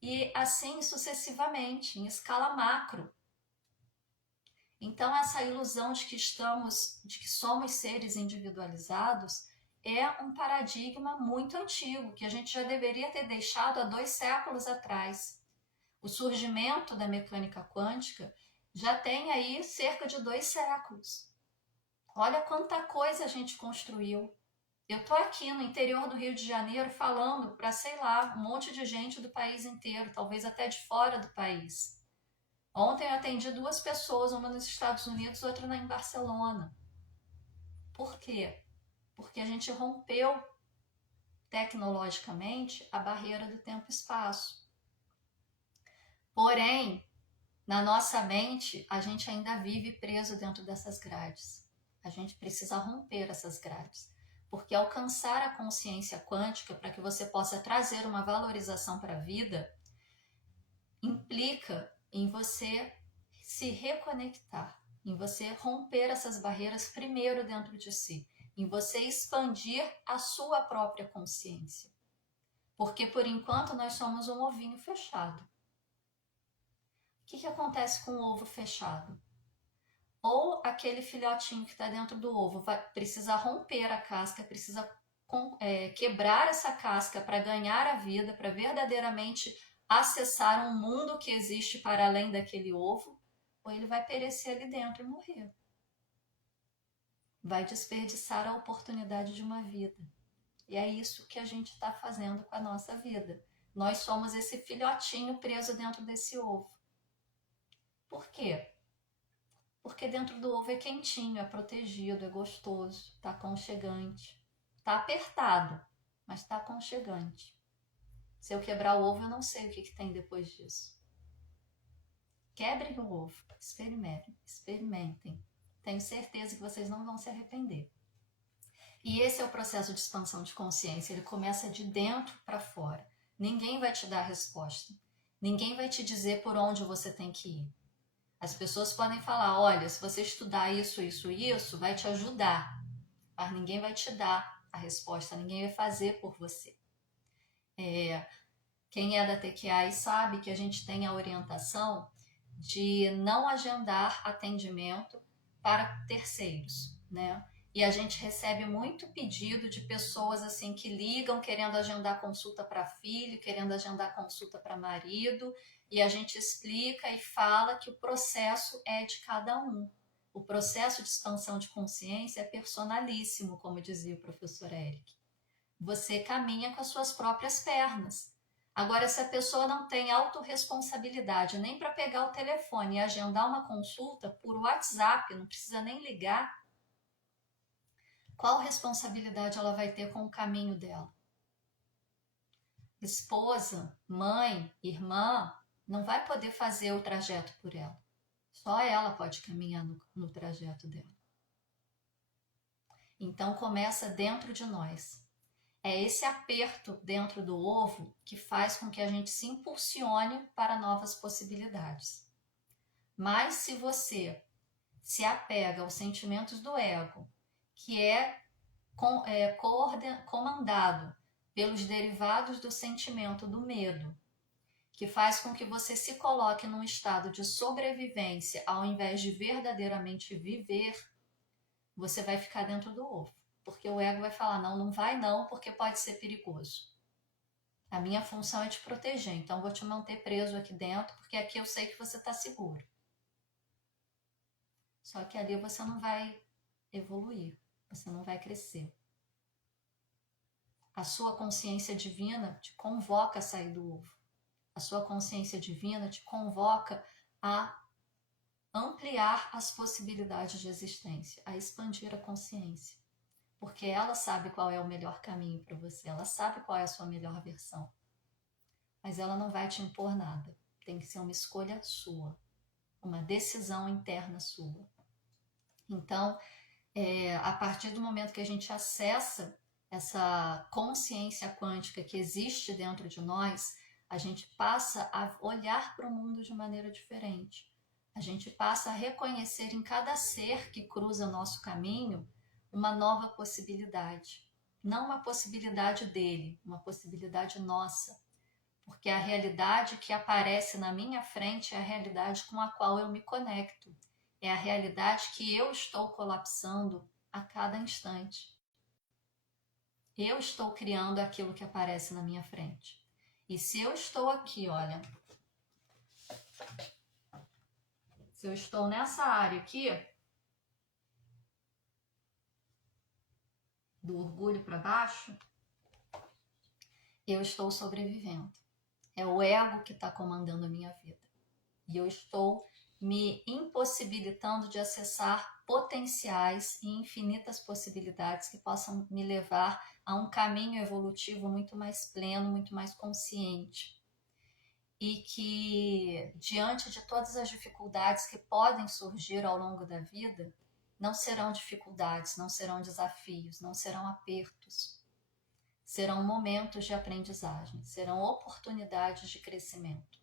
E assim sucessivamente, em escala macro. Então essa ilusão de que somos seres individualizados é um paradigma muito antigo, que a gente já deveria ter deixado há 2 séculos atrás. O surgimento da mecânica quântica já tem aí cerca de 2 séculos. Olha quanta coisa a gente construiu. Eu tô aqui no interior do Rio de Janeiro falando para, sei lá, um monte de gente do país inteiro, talvez até de fora do país. Ontem eu atendi 2 pessoas, uma nos Estados Unidos, outra em Barcelona. Por quê? Porque a gente rompeu tecnologicamente a barreira do tempo e espaço. Porém, na nossa mente, a gente ainda vive preso dentro dessas grades. A gente precisa romper essas grades. Porque alcançar a consciência quântica, para que você possa trazer uma valorização para a vida, implica em você se reconectar, em você romper essas barreiras primeiro dentro de si, em você expandir a sua própria consciência. Porque por enquanto nós somos um ovinho fechado. O que acontece com o ovo fechado? Ou aquele filhotinho que está dentro do ovo precisa romper a casca, precisa quebrar essa casca para ganhar a vida, para verdadeiramente acessar um mundo que existe para além daquele ovo, ou ele vai perecer ali dentro e morrer. Vai desperdiçar a oportunidade de uma vida. E é isso que a gente está fazendo com a nossa vida. Nós somos esse filhotinho preso dentro desse ovo. Por quê? Porque dentro do ovo é quentinho, é protegido, é gostoso, tá aconchegante. Tá apertado, mas tá aconchegante. Se eu quebrar o ovo, eu não sei o que tem depois disso. Quebrem o ovo, experimentem. Tenho certeza que vocês não vão se arrepender. E esse é o processo de expansão de consciência, ele começa de dentro para fora. Ninguém vai te dar a resposta. Ninguém vai te dizer por onde você tem que ir. As pessoas podem falar, olha, se você estudar isso, vai te ajudar. Mas ninguém vai te dar a resposta, ninguém vai fazer por você. Quem é da TQI sabe que a gente tem a orientação de não agendar atendimento para terceiros, né? E a gente recebe muito pedido de pessoas assim que ligam querendo agendar consulta para filho, querendo agendar consulta para marido, e a gente explica e fala que o processo é de cada um. O processo de expansão de consciência é personalíssimo, como dizia o professor Eric. Você caminha com as suas próprias pernas. Agora, se a pessoa não tem autorresponsabilidade nem para pegar o telefone e agendar uma consulta por WhatsApp, não precisa nem ligar, qual responsabilidade ela vai ter com o caminho dela? Esposa, mãe, irmã, não vai poder fazer o trajeto por ela. Só ela pode caminhar no trajeto dela. Então começa dentro de nós. É esse aperto dentro do ovo que faz com que a gente se impulsione para novas possibilidades. Mas se você se apega aos sentimentos do ego, que é comandado pelos derivados do sentimento do medo, que faz com que você se coloque num estado de sobrevivência ao invés de verdadeiramente viver, você vai ficar dentro do ovo. Porque o ego vai falar, não vai não, porque pode ser perigoso. A minha função é te proteger, então vou te manter preso aqui dentro, porque aqui eu sei que você está seguro. Só que ali você não vai evoluir, você não vai crescer. A sua consciência divina te convoca a sair do ovo. A sua consciência divina te convoca a ampliar as possibilidades de existência, a expandir a consciência. Porque ela sabe qual é o melhor caminho para você, ela sabe qual é a sua melhor versão. Mas ela não vai te impor nada. Tem que ser uma escolha sua, uma decisão interna sua. Então, a partir do momento que a gente acessa essa consciência quântica que existe dentro de nós, a gente passa a olhar para o mundo de maneira diferente. A gente passa a reconhecer em cada ser que cruza o nosso caminho uma nova possibilidade. Não uma possibilidade dele, uma possibilidade nossa. Porque a realidade que aparece na minha frente é a realidade com a qual eu me conecto. É a realidade que eu estou colapsando a cada instante. Eu estou criando aquilo que aparece na minha frente. E se eu estou aqui, olha, se eu estou nessa área aqui, do orgulho para baixo, eu estou sobrevivendo. É o ego que está comandando a minha vida. E eu estou me impossibilitando de acessar potenciais e infinitas possibilidades que possam me levar a um caminho evolutivo muito mais pleno, muito mais consciente. E que, diante de todas as dificuldades que podem surgir ao longo da vida, não serão dificuldades, não serão desafios, não serão apertos. Serão momentos de aprendizagem, serão oportunidades de crescimento.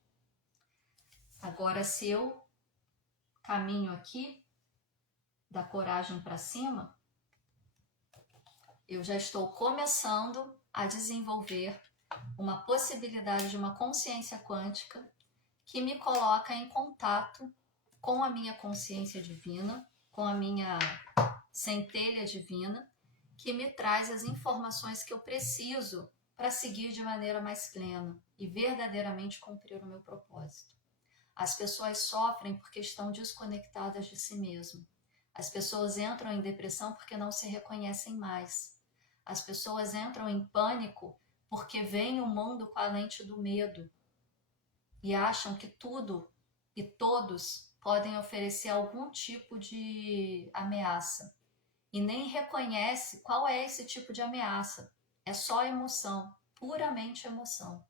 Agora, se eu caminho aqui, da coragem para cima, eu já estou começando a desenvolver uma possibilidade de uma consciência quântica que me coloca em contato com a minha consciência divina, com a minha centelha divina, que me traz as informações que eu preciso para seguir de maneira mais plena e verdadeiramente cumprir o meu propósito. As pessoas sofrem porque estão desconectadas de si mesmo. As pessoas entram em depressão porque não se reconhecem mais. As pessoas entram em pânico porque veem o mundo com a lente do medo e acham que tudo e todos podem oferecer algum tipo de ameaça. E nem reconhece qual é esse tipo de ameaça. É só emoção, puramente emoção.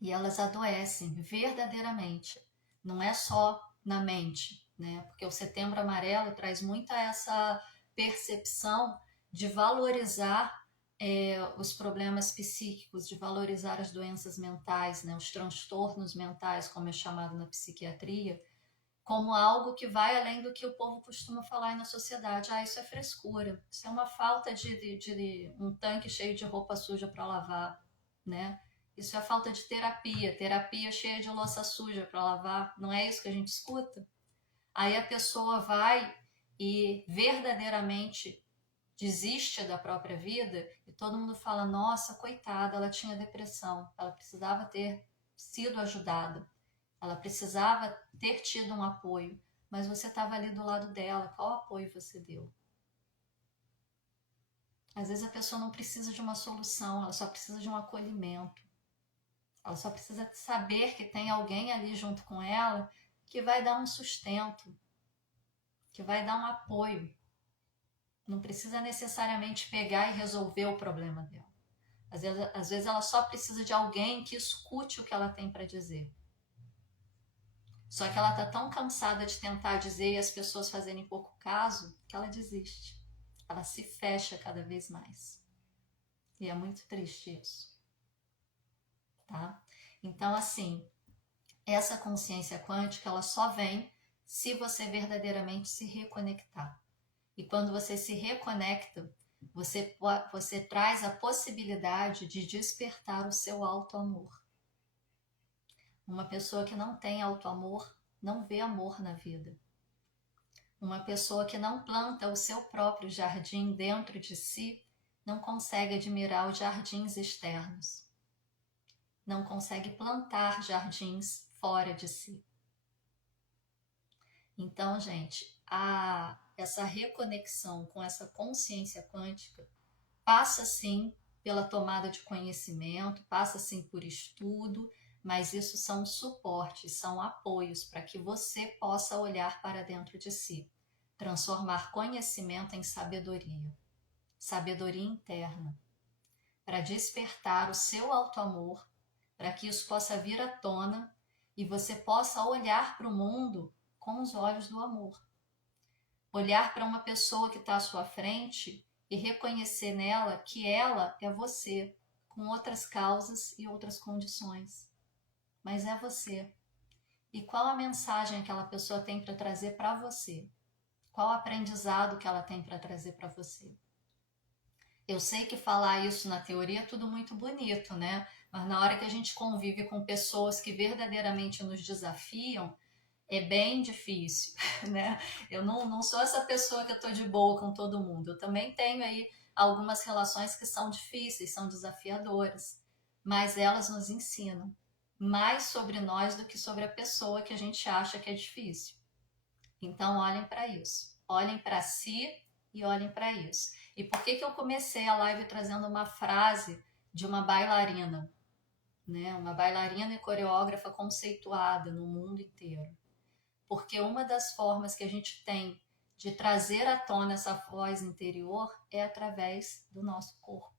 E elas adoecem verdadeiramente. Não é só na mente, né? Porque o Setembro Amarelo traz muita essa percepção de valorizar os problemas psíquicos, de valorizar as doenças mentais, né? Os transtornos mentais, como é chamado na psiquiatria, como algo que vai além do que o povo costuma falar aí na sociedade. Ah, isso é frescura, isso é uma falta de um tanque cheio de roupa suja para lavar, né? Isso é falta de terapia cheia de louça suja para lavar, não é isso que a gente escuta? Aí a pessoa vai e verdadeiramente desiste da própria vida e todo mundo fala, nossa, coitada, ela tinha depressão, ela precisava ter sido ajudada. Ela precisava ter tido um apoio, mas você estava ali do lado dela. Qual apoio você deu? Às vezes a pessoa não precisa de uma solução, ela só precisa de um acolhimento. Ela só precisa saber que tem alguém ali junto com ela que vai dar um sustento, que vai dar um apoio. Não precisa necessariamente pegar e resolver o problema dela. Às vezes ela só precisa de alguém que escute o que ela tem para dizer. Só que ela tá tão cansada de tentar dizer e as pessoas fazerem pouco caso que ela desiste. Ela se fecha cada vez mais. E é muito triste isso, tá? Então, assim, essa consciência quântica, ela só vem se você verdadeiramente se reconectar. E quando você se reconecta, você traz a possibilidade de despertar o seu auto-amor. Uma pessoa que não tem auto-amor não vê amor na vida. Uma pessoa que não planta o seu próprio jardim dentro de si não consegue admirar os jardins externos. Não consegue plantar jardins fora de si. Então, gente, essa reconexão com essa consciência quântica passa sim pela tomada de conhecimento, passa sim por estudo, mas isso são suportes, são apoios para que você possa olhar para dentro de si, transformar conhecimento em sabedoria, sabedoria interna, para despertar o seu auto-amor, para que isso possa vir à tona e você possa olhar para o mundo com os olhos do amor. Olhar para uma pessoa que está à sua frente e reconhecer nela que ela é você, com outras causas e outras condições. Mas é você. E qual a mensagem que aquela pessoa tem para trazer para você? Qual o aprendizado que ela tem para trazer para você? Eu sei que falar isso na teoria é tudo muito bonito, né? Mas na hora que a gente convive com pessoas que verdadeiramente nos desafiam, é bem difícil, né? Eu não sou essa pessoa que eu tô de boa com todo mundo. Eu também tenho aí algumas relações que são difíceis, são desafiadoras, mas elas nos ensinam mais sobre nós do que sobre a pessoa que a gente acha que é difícil. Então olhem para isso, olhem para si e olhem para isso. E por que eu comecei a live trazendo uma frase de uma bailarina, né? Uma bailarina e coreógrafa conceituada no mundo inteiro. Porque uma das formas que a gente tem de trazer à tona essa voz interior é através do nosso corpo.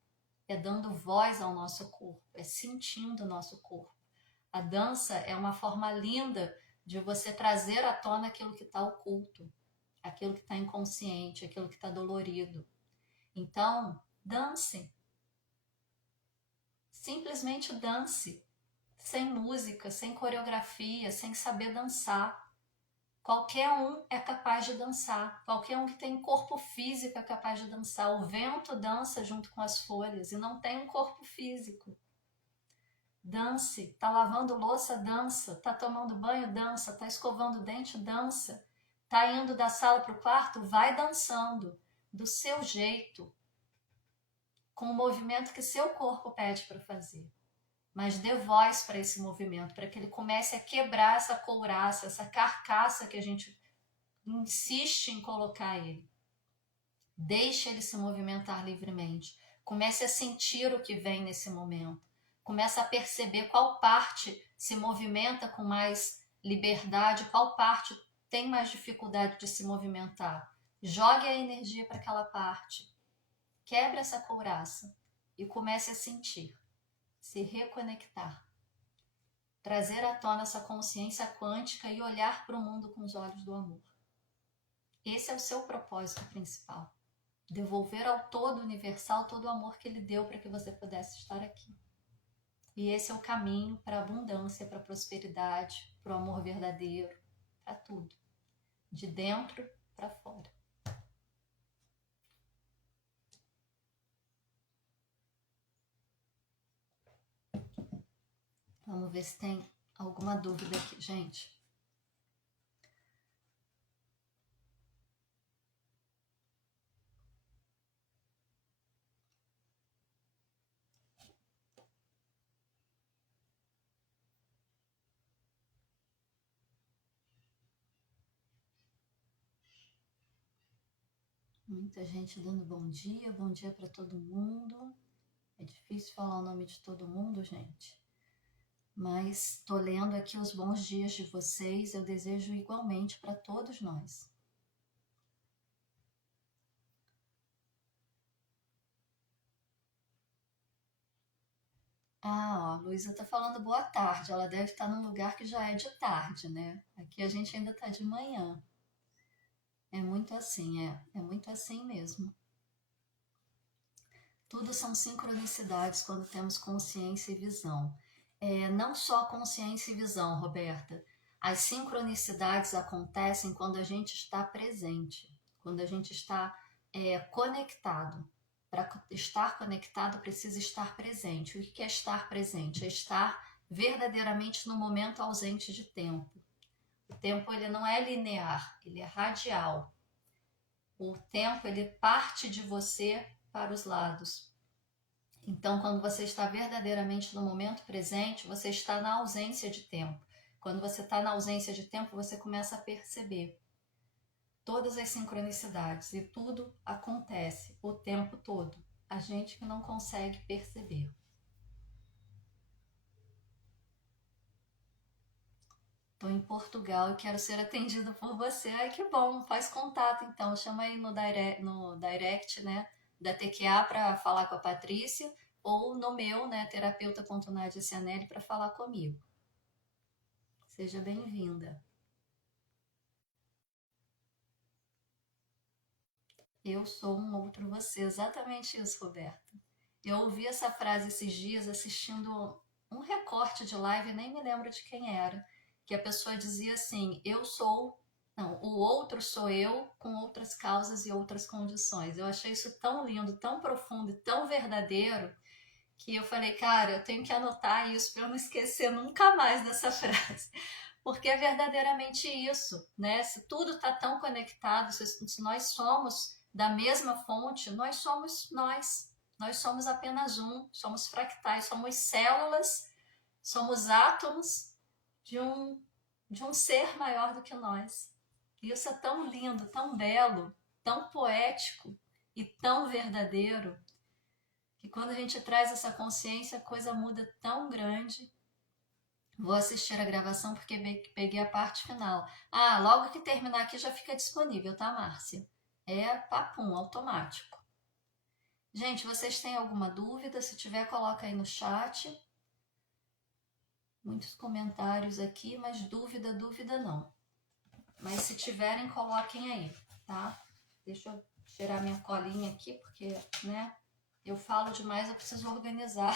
É dando voz ao nosso corpo, é sentindo o nosso corpo. A dança é uma forma linda de você trazer à tona aquilo que está oculto, aquilo que está inconsciente, aquilo que está dolorido. Então, dance. Simplesmente dance. Sem música, sem coreografia, sem saber dançar. Qualquer um é capaz de dançar. Qualquer um que tem corpo físico é capaz de dançar. O vento dança junto com as folhas e não tem um corpo físico. Dance. Tá lavando louça, dança. Tá tomando banho, dança. Tá escovando o dente, dança. Tá indo da sala para o quarto, vai dançando. Do seu jeito. Com o movimento que seu corpo pede para fazer. Mas dê voz para esse movimento, para que ele comece a quebrar essa couraça, essa carcaça que a gente insiste em colocar ele. Deixe ele se movimentar livremente. Comece a sentir o que vem nesse momento. Comece a perceber qual parte se movimenta com mais liberdade, qual parte tem mais dificuldade de se movimentar. Jogue a energia para aquela parte. Quebre essa couraça e comece a sentir. Se reconectar, trazer à tona essa consciência quântica e olhar para o mundo com os olhos do amor. Esse é o seu propósito principal. Devolver ao todo universal todo o amor que ele deu para que você pudesse estar aqui. E esse é o caminho para a abundância, para a prosperidade, para o amor verdadeiro, para tudo. De dentro para fora. Vamos ver se tem alguma dúvida aqui, gente. Muita gente dando bom dia para todo mundo. É difícil falar o nome de todo mundo, gente. Mas tô lendo aqui os bons dias de vocês, eu desejo igualmente para todos nós. Ah, ó, Luísa tá falando boa tarde, ela deve estar num lugar que já é de tarde, né? Aqui a gente ainda tá de manhã. É muito assim, é muito assim mesmo. Tudo são sincronicidades quando temos consciência e visão. Não só consciência e visão, Roberta. As sincronicidades acontecem quando a gente está presente, quando a gente está conectado. Para estar conectado, precisa estar presente. O que é estar presente? É estar verdadeiramente no momento ausente de tempo. O tempo ele não é linear, ele é radial. O tempo ele parte de você para os lados. Então, quando você está verdadeiramente no momento presente, você está na ausência de tempo. Quando você está na ausência de tempo, você começa a perceber todas as sincronicidades e tudo acontece o tempo todo. A gente que não consegue perceber. Estou em Portugal e quero ser atendida por você. Ai, que bom, faz contato então. Chama aí no direct, né, da TQA para falar com a Patrícia ou no meu, né, terapeuta.nadia Cianelli para falar comigo. Seja bem-vinda. Eu sou um outro você. Exatamente isso, Roberta. Eu ouvi essa frase esses dias assistindo um recorte de live, nem me lembro de quem era, que a pessoa dizia assim: eu sou, não, o outro sou eu com outras causas e outras condições. Eu achei isso tão lindo, tão profundo e tão verdadeiro que eu falei, cara, eu tenho que anotar isso para eu não esquecer nunca mais dessa frase. Porque é verdadeiramente isso, né? Se tudo está tão conectado, se nós somos da mesma fonte, nós somos nós. Nós somos apenas um, somos fractais, somos células, somos átomos de um ser maior do que nós. E isso é tão lindo, tão belo. tão poético e tão verdadeiro, que quando a gente traz essa consciência, a coisa muda tão grande. Vou assistir a gravação porque peguei a parte final. Ah, logo que terminar aqui já fica disponível, tá, Márcia? É papum, automático. Gente, vocês têm alguma dúvida? Se tiver, coloca aí no chat. Muitos comentários aqui, mas dúvida, dúvida não. Mas se tiverem, coloquem aí, tá? Deixa eu tirar minha colinha aqui, porque, né, eu falo demais, eu preciso organizar.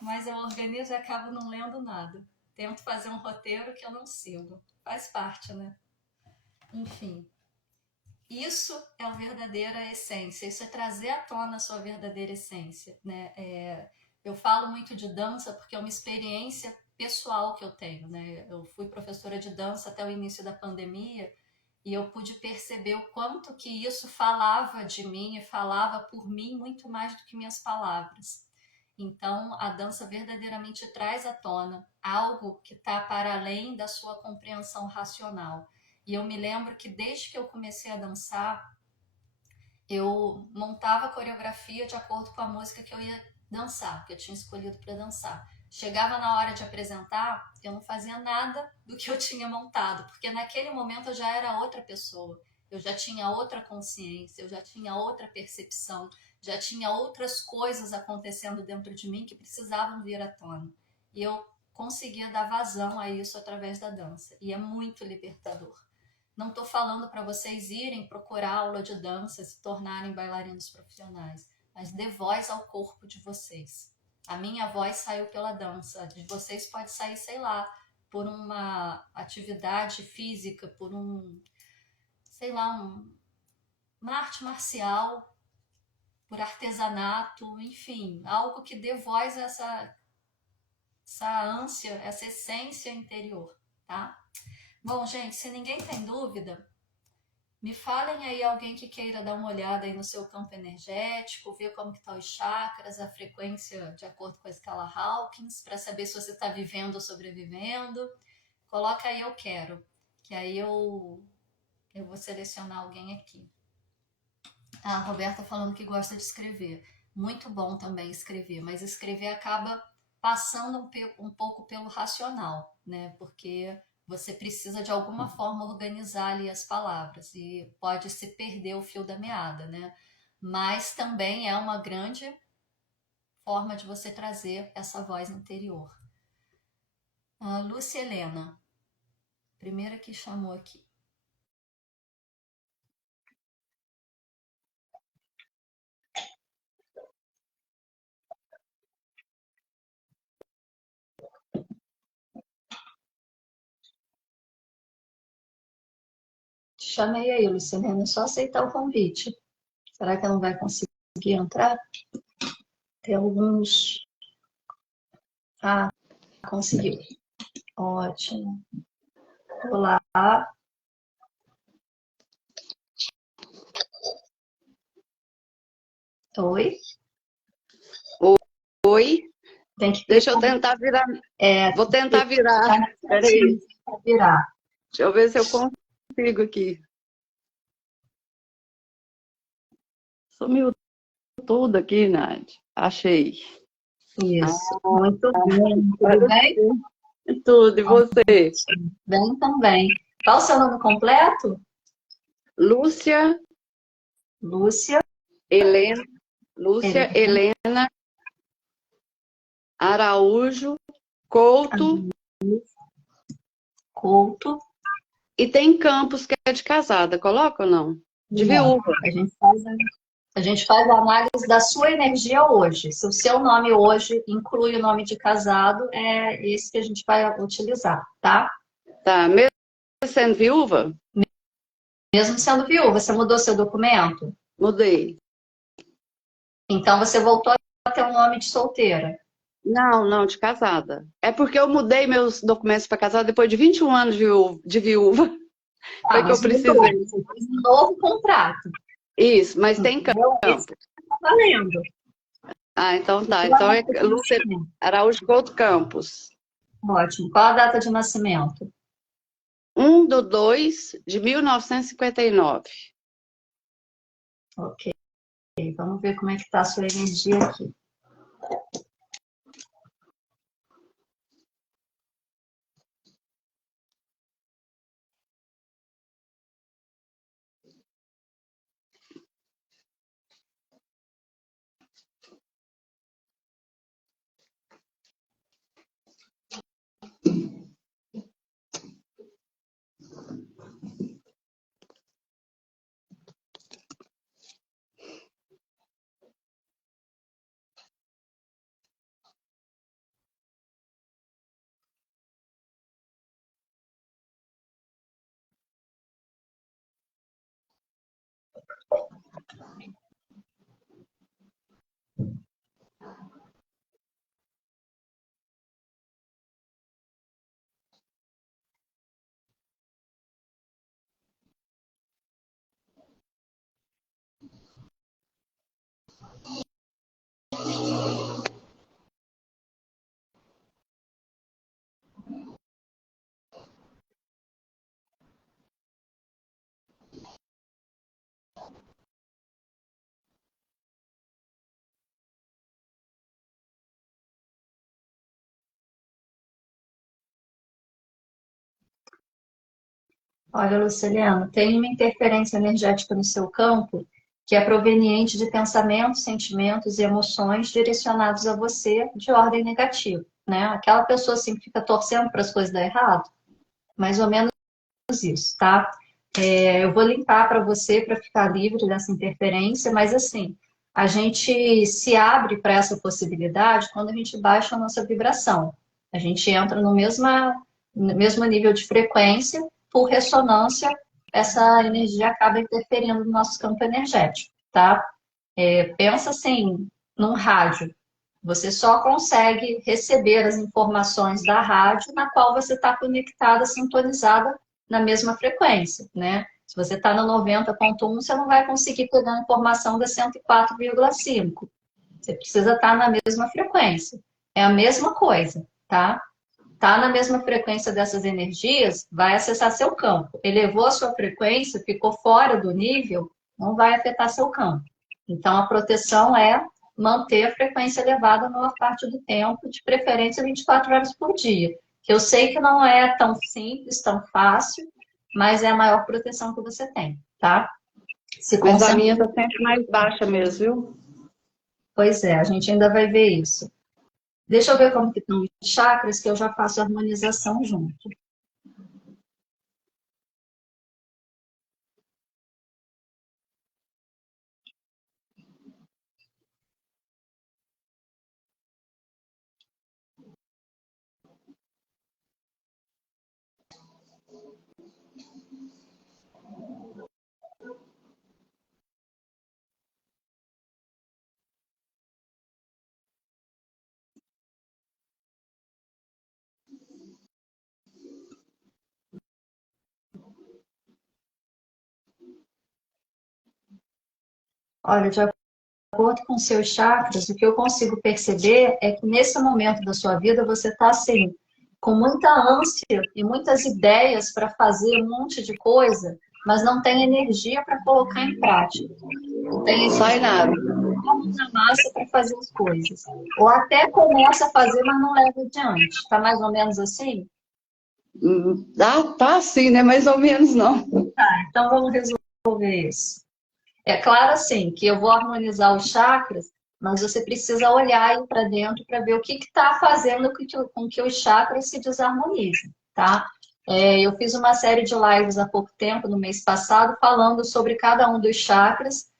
Mas eu organizo e acabo não lendo nada. Tento fazer um roteiro que eu não sigo. Faz parte, né? Enfim. Isso é a verdadeira essência. Isso é trazer à tona a sua verdadeira essência, né? Eu falo muito de dança porque é uma experiência pessoal que eu tenho, né? Eu fui professora de dança até o início da pandemia e eu pude perceber o quanto que isso falava de mim e falava por mim muito mais do que minhas palavras. Então, a dança verdadeiramente traz à tona algo que está para além da sua compreensão racional. E eu me lembro que desde que eu comecei a dançar, eu montava a coreografia de acordo com a música que eu ia dançar, que eu tinha escolhido para dançar. Chegava na hora de apresentar, eu não fazia nada do que eu tinha montado, porque naquele momento eu já era outra pessoa, eu já tinha outra consciência, eu já tinha outra percepção, já tinha outras coisas acontecendo dentro de mim que precisavam vir à tona. E eu conseguia dar vazão a isso através da dança, e é muito libertador. Não estou falando para vocês irem procurar aula de dança, se tornarem bailarinos profissionais, mas dê voz ao corpo de vocês. A minha voz saiu pela dança, a de vocês pode sair, sei lá, por uma atividade física, por sei lá, uma arte marcial, por artesanato, enfim, algo que dê voz a essa ânsia, essa essência interior, tá? Bom, gente, se ninguém tem dúvida, me falem aí alguém que queira dar uma olhada aí no seu campo energético, ver como que tá os chakras, a frequência de acordo com a escala Hawkins, para saber se você está vivendo ou sobrevivendo. Coloca aí eu quero, que aí eu vou selecionar alguém aqui. A Roberta falando que gosta de escrever. Muito bom também escrever, mas escrever acaba passando um pouco pelo racional, né? Porque você precisa de alguma forma organizar ali as palavras e pode se perder o fio da meada, né? Mas também é uma grande forma de você trazer essa voz interior. A Lúcia Helena, primeira que chamou aqui. Chamei aí, Luciana, é só aceitar o convite. Será que ela não vai conseguir entrar? Tem alguns. Ah, conseguiu. Ótimo. Olá. Oi. Oi. Deixa eu tentar virar. Vou tentar virar. Peraí. Virar. Deixa eu ver se eu consigo aqui. Sumiu tudo aqui, Nádia. Achei. Isso. Muito bem. Tudo bem? Tudo. E você? Bem também. Qual o seu nome completo? Lúcia Helena Araújo Couto. E tem Campos, que é de casada. Coloca ou não? De viúva. A gente faz a análise da sua energia hoje. Se o seu nome hoje inclui o nome de casado, é esse que a gente vai utilizar, tá? Tá. Mesmo sendo viúva? Mesmo sendo viúva, você mudou seu documento? Mudei. Então você voltou a ter um nome de solteira? Não, de casada. É porque eu mudei meus documentos para casada depois de 21 anos de viúva. Foi que eu precisei. Você fez um novo contrato. Isso, mas tem campo. Tá valendo. Ah, então tá. Então é Lúcia Araújo Couto Campos. Ótimo. Qual a data de nascimento? 1/2/1959. Ok, vamos ver como é que está a sua energia aqui. Olha, Luciliano, tem uma interferência energética no seu campo que é proveniente de pensamentos, sentimentos e emoções direcionados a você de ordem negativa, né? Aquela pessoa assim que fica torcendo para as coisas dar errado, mais ou menos isso, tá? Eu vou limpar para você para ficar livre dessa interferência, mas assim, a gente se abre para essa possibilidade quando a gente baixa a nossa vibração. A gente entra no mesmo nível de frequência, por ressonância, essa energia acaba interferindo no nosso campo energético, tá? Pensa assim, num rádio. Você só consegue receber as informações da rádio na qual você está conectada, sintonizada na mesma frequência, né? Se você está no 90,1, você não vai conseguir pegar a informação da 104,5. Você precisa estar na mesma frequência. É a mesma coisa, tá? Tá na mesma frequência dessas energias, vai acessar seu campo. Elevou a sua frequência, ficou fora do nível, não vai afetar seu campo. Então, a proteção é manter a frequência elevada a maior parte do tempo, de preferência 24 horas por dia. Que eu sei que não é tão simples, tão fácil, mas é a maior proteção que você tem, tá? Se Mas a concentra. minha tá sempre mais baixa mesmo, viu? Pois é, a gente ainda vai ver isso. Deixa eu ver como que estão os chakras, que eu já faço a harmonização junto. Olha, de acordo com seus chakras, o que eu consigo perceber é que nesse momento da sua vida você está assim, com muita ânsia e muitas ideias para fazer um monte de coisa, mas não tem energia para colocar em prática. Não tem Sai energia nada. na massa para fazer as coisas. Ou até começa a fazer, mas não leva adiante. Está mais ou menos assim? Tá assim, né? Mais ou menos não. Então vamos resolver isso. É claro, assim, que eu vou harmonizar os chakras, mas você precisa olhar aí para dentro para ver o que está fazendo com que os chakras se desarmonizem, tá? Eu fiz uma série de lives há pouco tempo, no mês passado, falando sobre cada um dos chakras,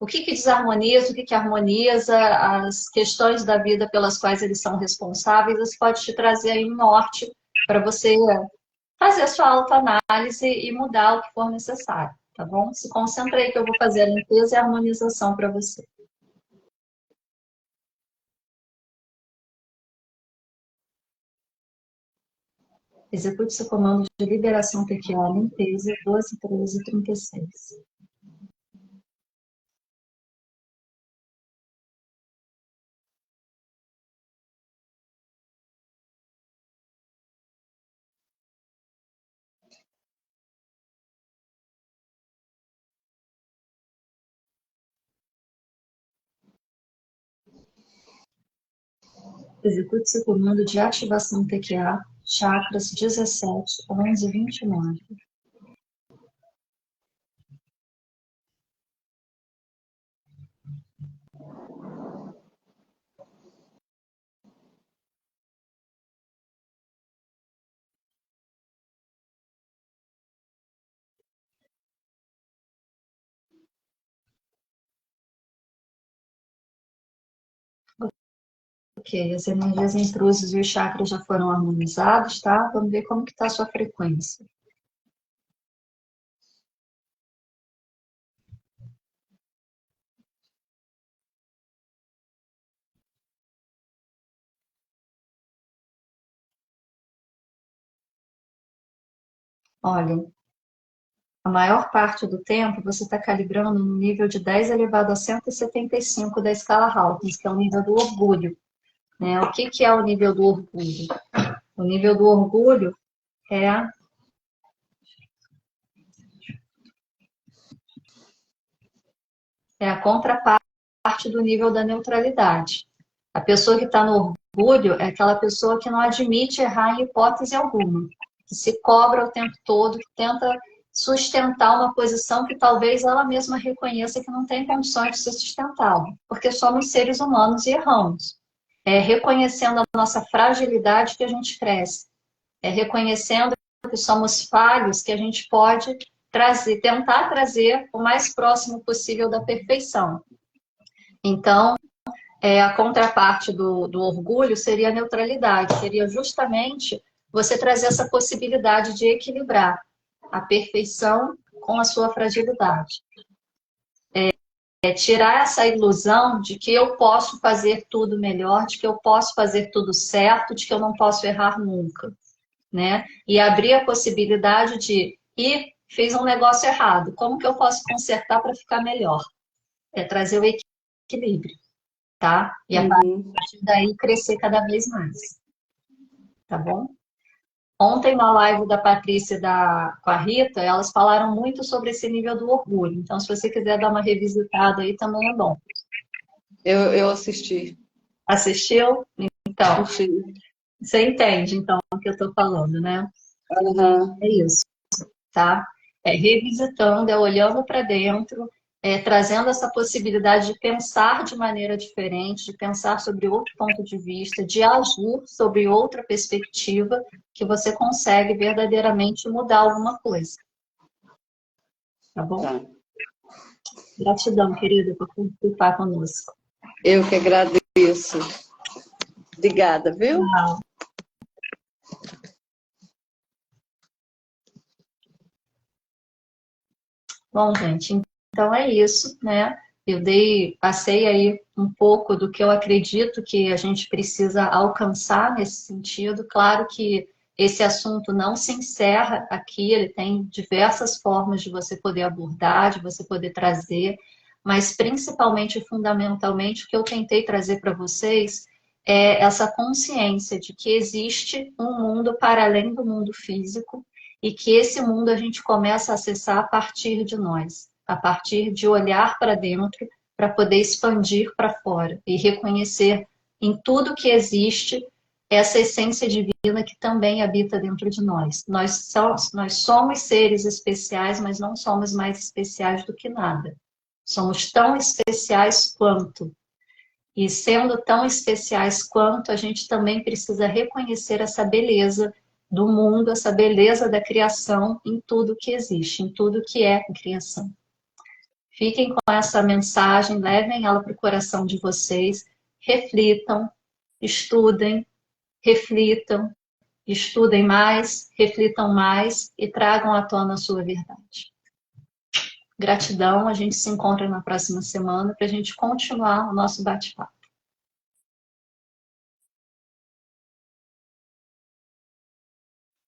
o que desarmoniza, o que harmoniza, as questões da vida pelas quais eles são responsáveis. Isso pode te trazer aí um norte para você fazer a sua autoanálise e mudar o que for necessário, tá bom? Se concentra aí que eu vou fazer a limpeza e a harmonização para você. Execute seu comando de liberação pequena, limpeza 12, 13, 36. Execute seu comando de ativação TQA, chakras 17, 11, 29. Ok, as energias intrusas e os chakras já foram harmonizados, tá? Vamos ver como que está a sua frequência. Olha, a maior parte do tempo você está calibrando no nível de 10 elevado a 175 da escala Hawkins, que é o nível do orgulho, né? O que que é o nível do orgulho? O nível do orgulho é a contraparte do nível da neutralidade. A pessoa que está no orgulho é aquela pessoa que não admite errar em hipótese alguma, que se cobra o tempo todo, que tenta sustentar uma posição que talvez ela mesma reconheça que não tem condições de ser sustentada, porque somos seres humanos e erramos. É reconhecendo a nossa fragilidade que a gente cresce. É reconhecendo que somos falhos que a gente pode trazer, tentar trazer o mais próximo possível da perfeição. Então, a contraparte do orgulho seria a neutralidade, seria justamente você trazer essa possibilidade de equilibrar a perfeição com a sua fragilidade. Tirar essa ilusão de que eu posso fazer tudo melhor, de que eu posso fazer tudo certo, de que eu não posso errar nunca, né? E abrir a possibilidade de fiz um negócio errado, como que eu posso consertar para ficar melhor? É trazer o equilíbrio, tá? E a partir daí crescer cada vez mais, tá bom? Ontem, na live da Patrícia e com a Rita, elas falaram muito sobre esse nível do orgulho. Então, se você quiser dar uma revisitada aí, também é bom. Eu assisti. Assistiu? Então, Assisti. você entende, então, o que eu estou falando, né? Uhum. É isso, tá? Revisitando, olhando para dentro, trazendo essa possibilidade de pensar de maneira diferente, de pensar sobre outro ponto de vista, de agir sobre outra perspectiva, que você consegue verdadeiramente mudar alguma coisa. Tá bom? Tá. Gratidão, querida, por participar conosco. Eu que agradeço. Obrigada, viu? Tchau. Bom, gente, então é isso, né? Eu passei aí um pouco do que eu acredito que a gente precisa alcançar nesse sentido. Claro que esse assunto não se encerra aqui, ele tem diversas formas de você poder abordar, de você poder trazer, mas principalmente, fundamentalmente, o que eu tentei trazer para vocês é essa consciência de que existe um mundo para além do mundo físico, e que esse mundo a gente começa a acessar a partir de nós, a partir de olhar para dentro para poder expandir para fora e reconhecer em tudo que existe essa essência divina que também habita dentro de nós. Nós somos seres especiais, mas não somos mais especiais do que nada. Somos tão especiais quanto. E sendo tão especiais quanto, a gente também precisa reconhecer essa beleza do mundo, essa beleza da criação em tudo que existe, em tudo que é criação. Fiquem com essa mensagem, levem ela para o coração de vocês, reflitam, estudem, reflitam, estudem mais, reflitam mais e tragam à tona a sua verdade. Gratidão, a gente se encontra na próxima semana para a gente continuar o nosso bate-papo.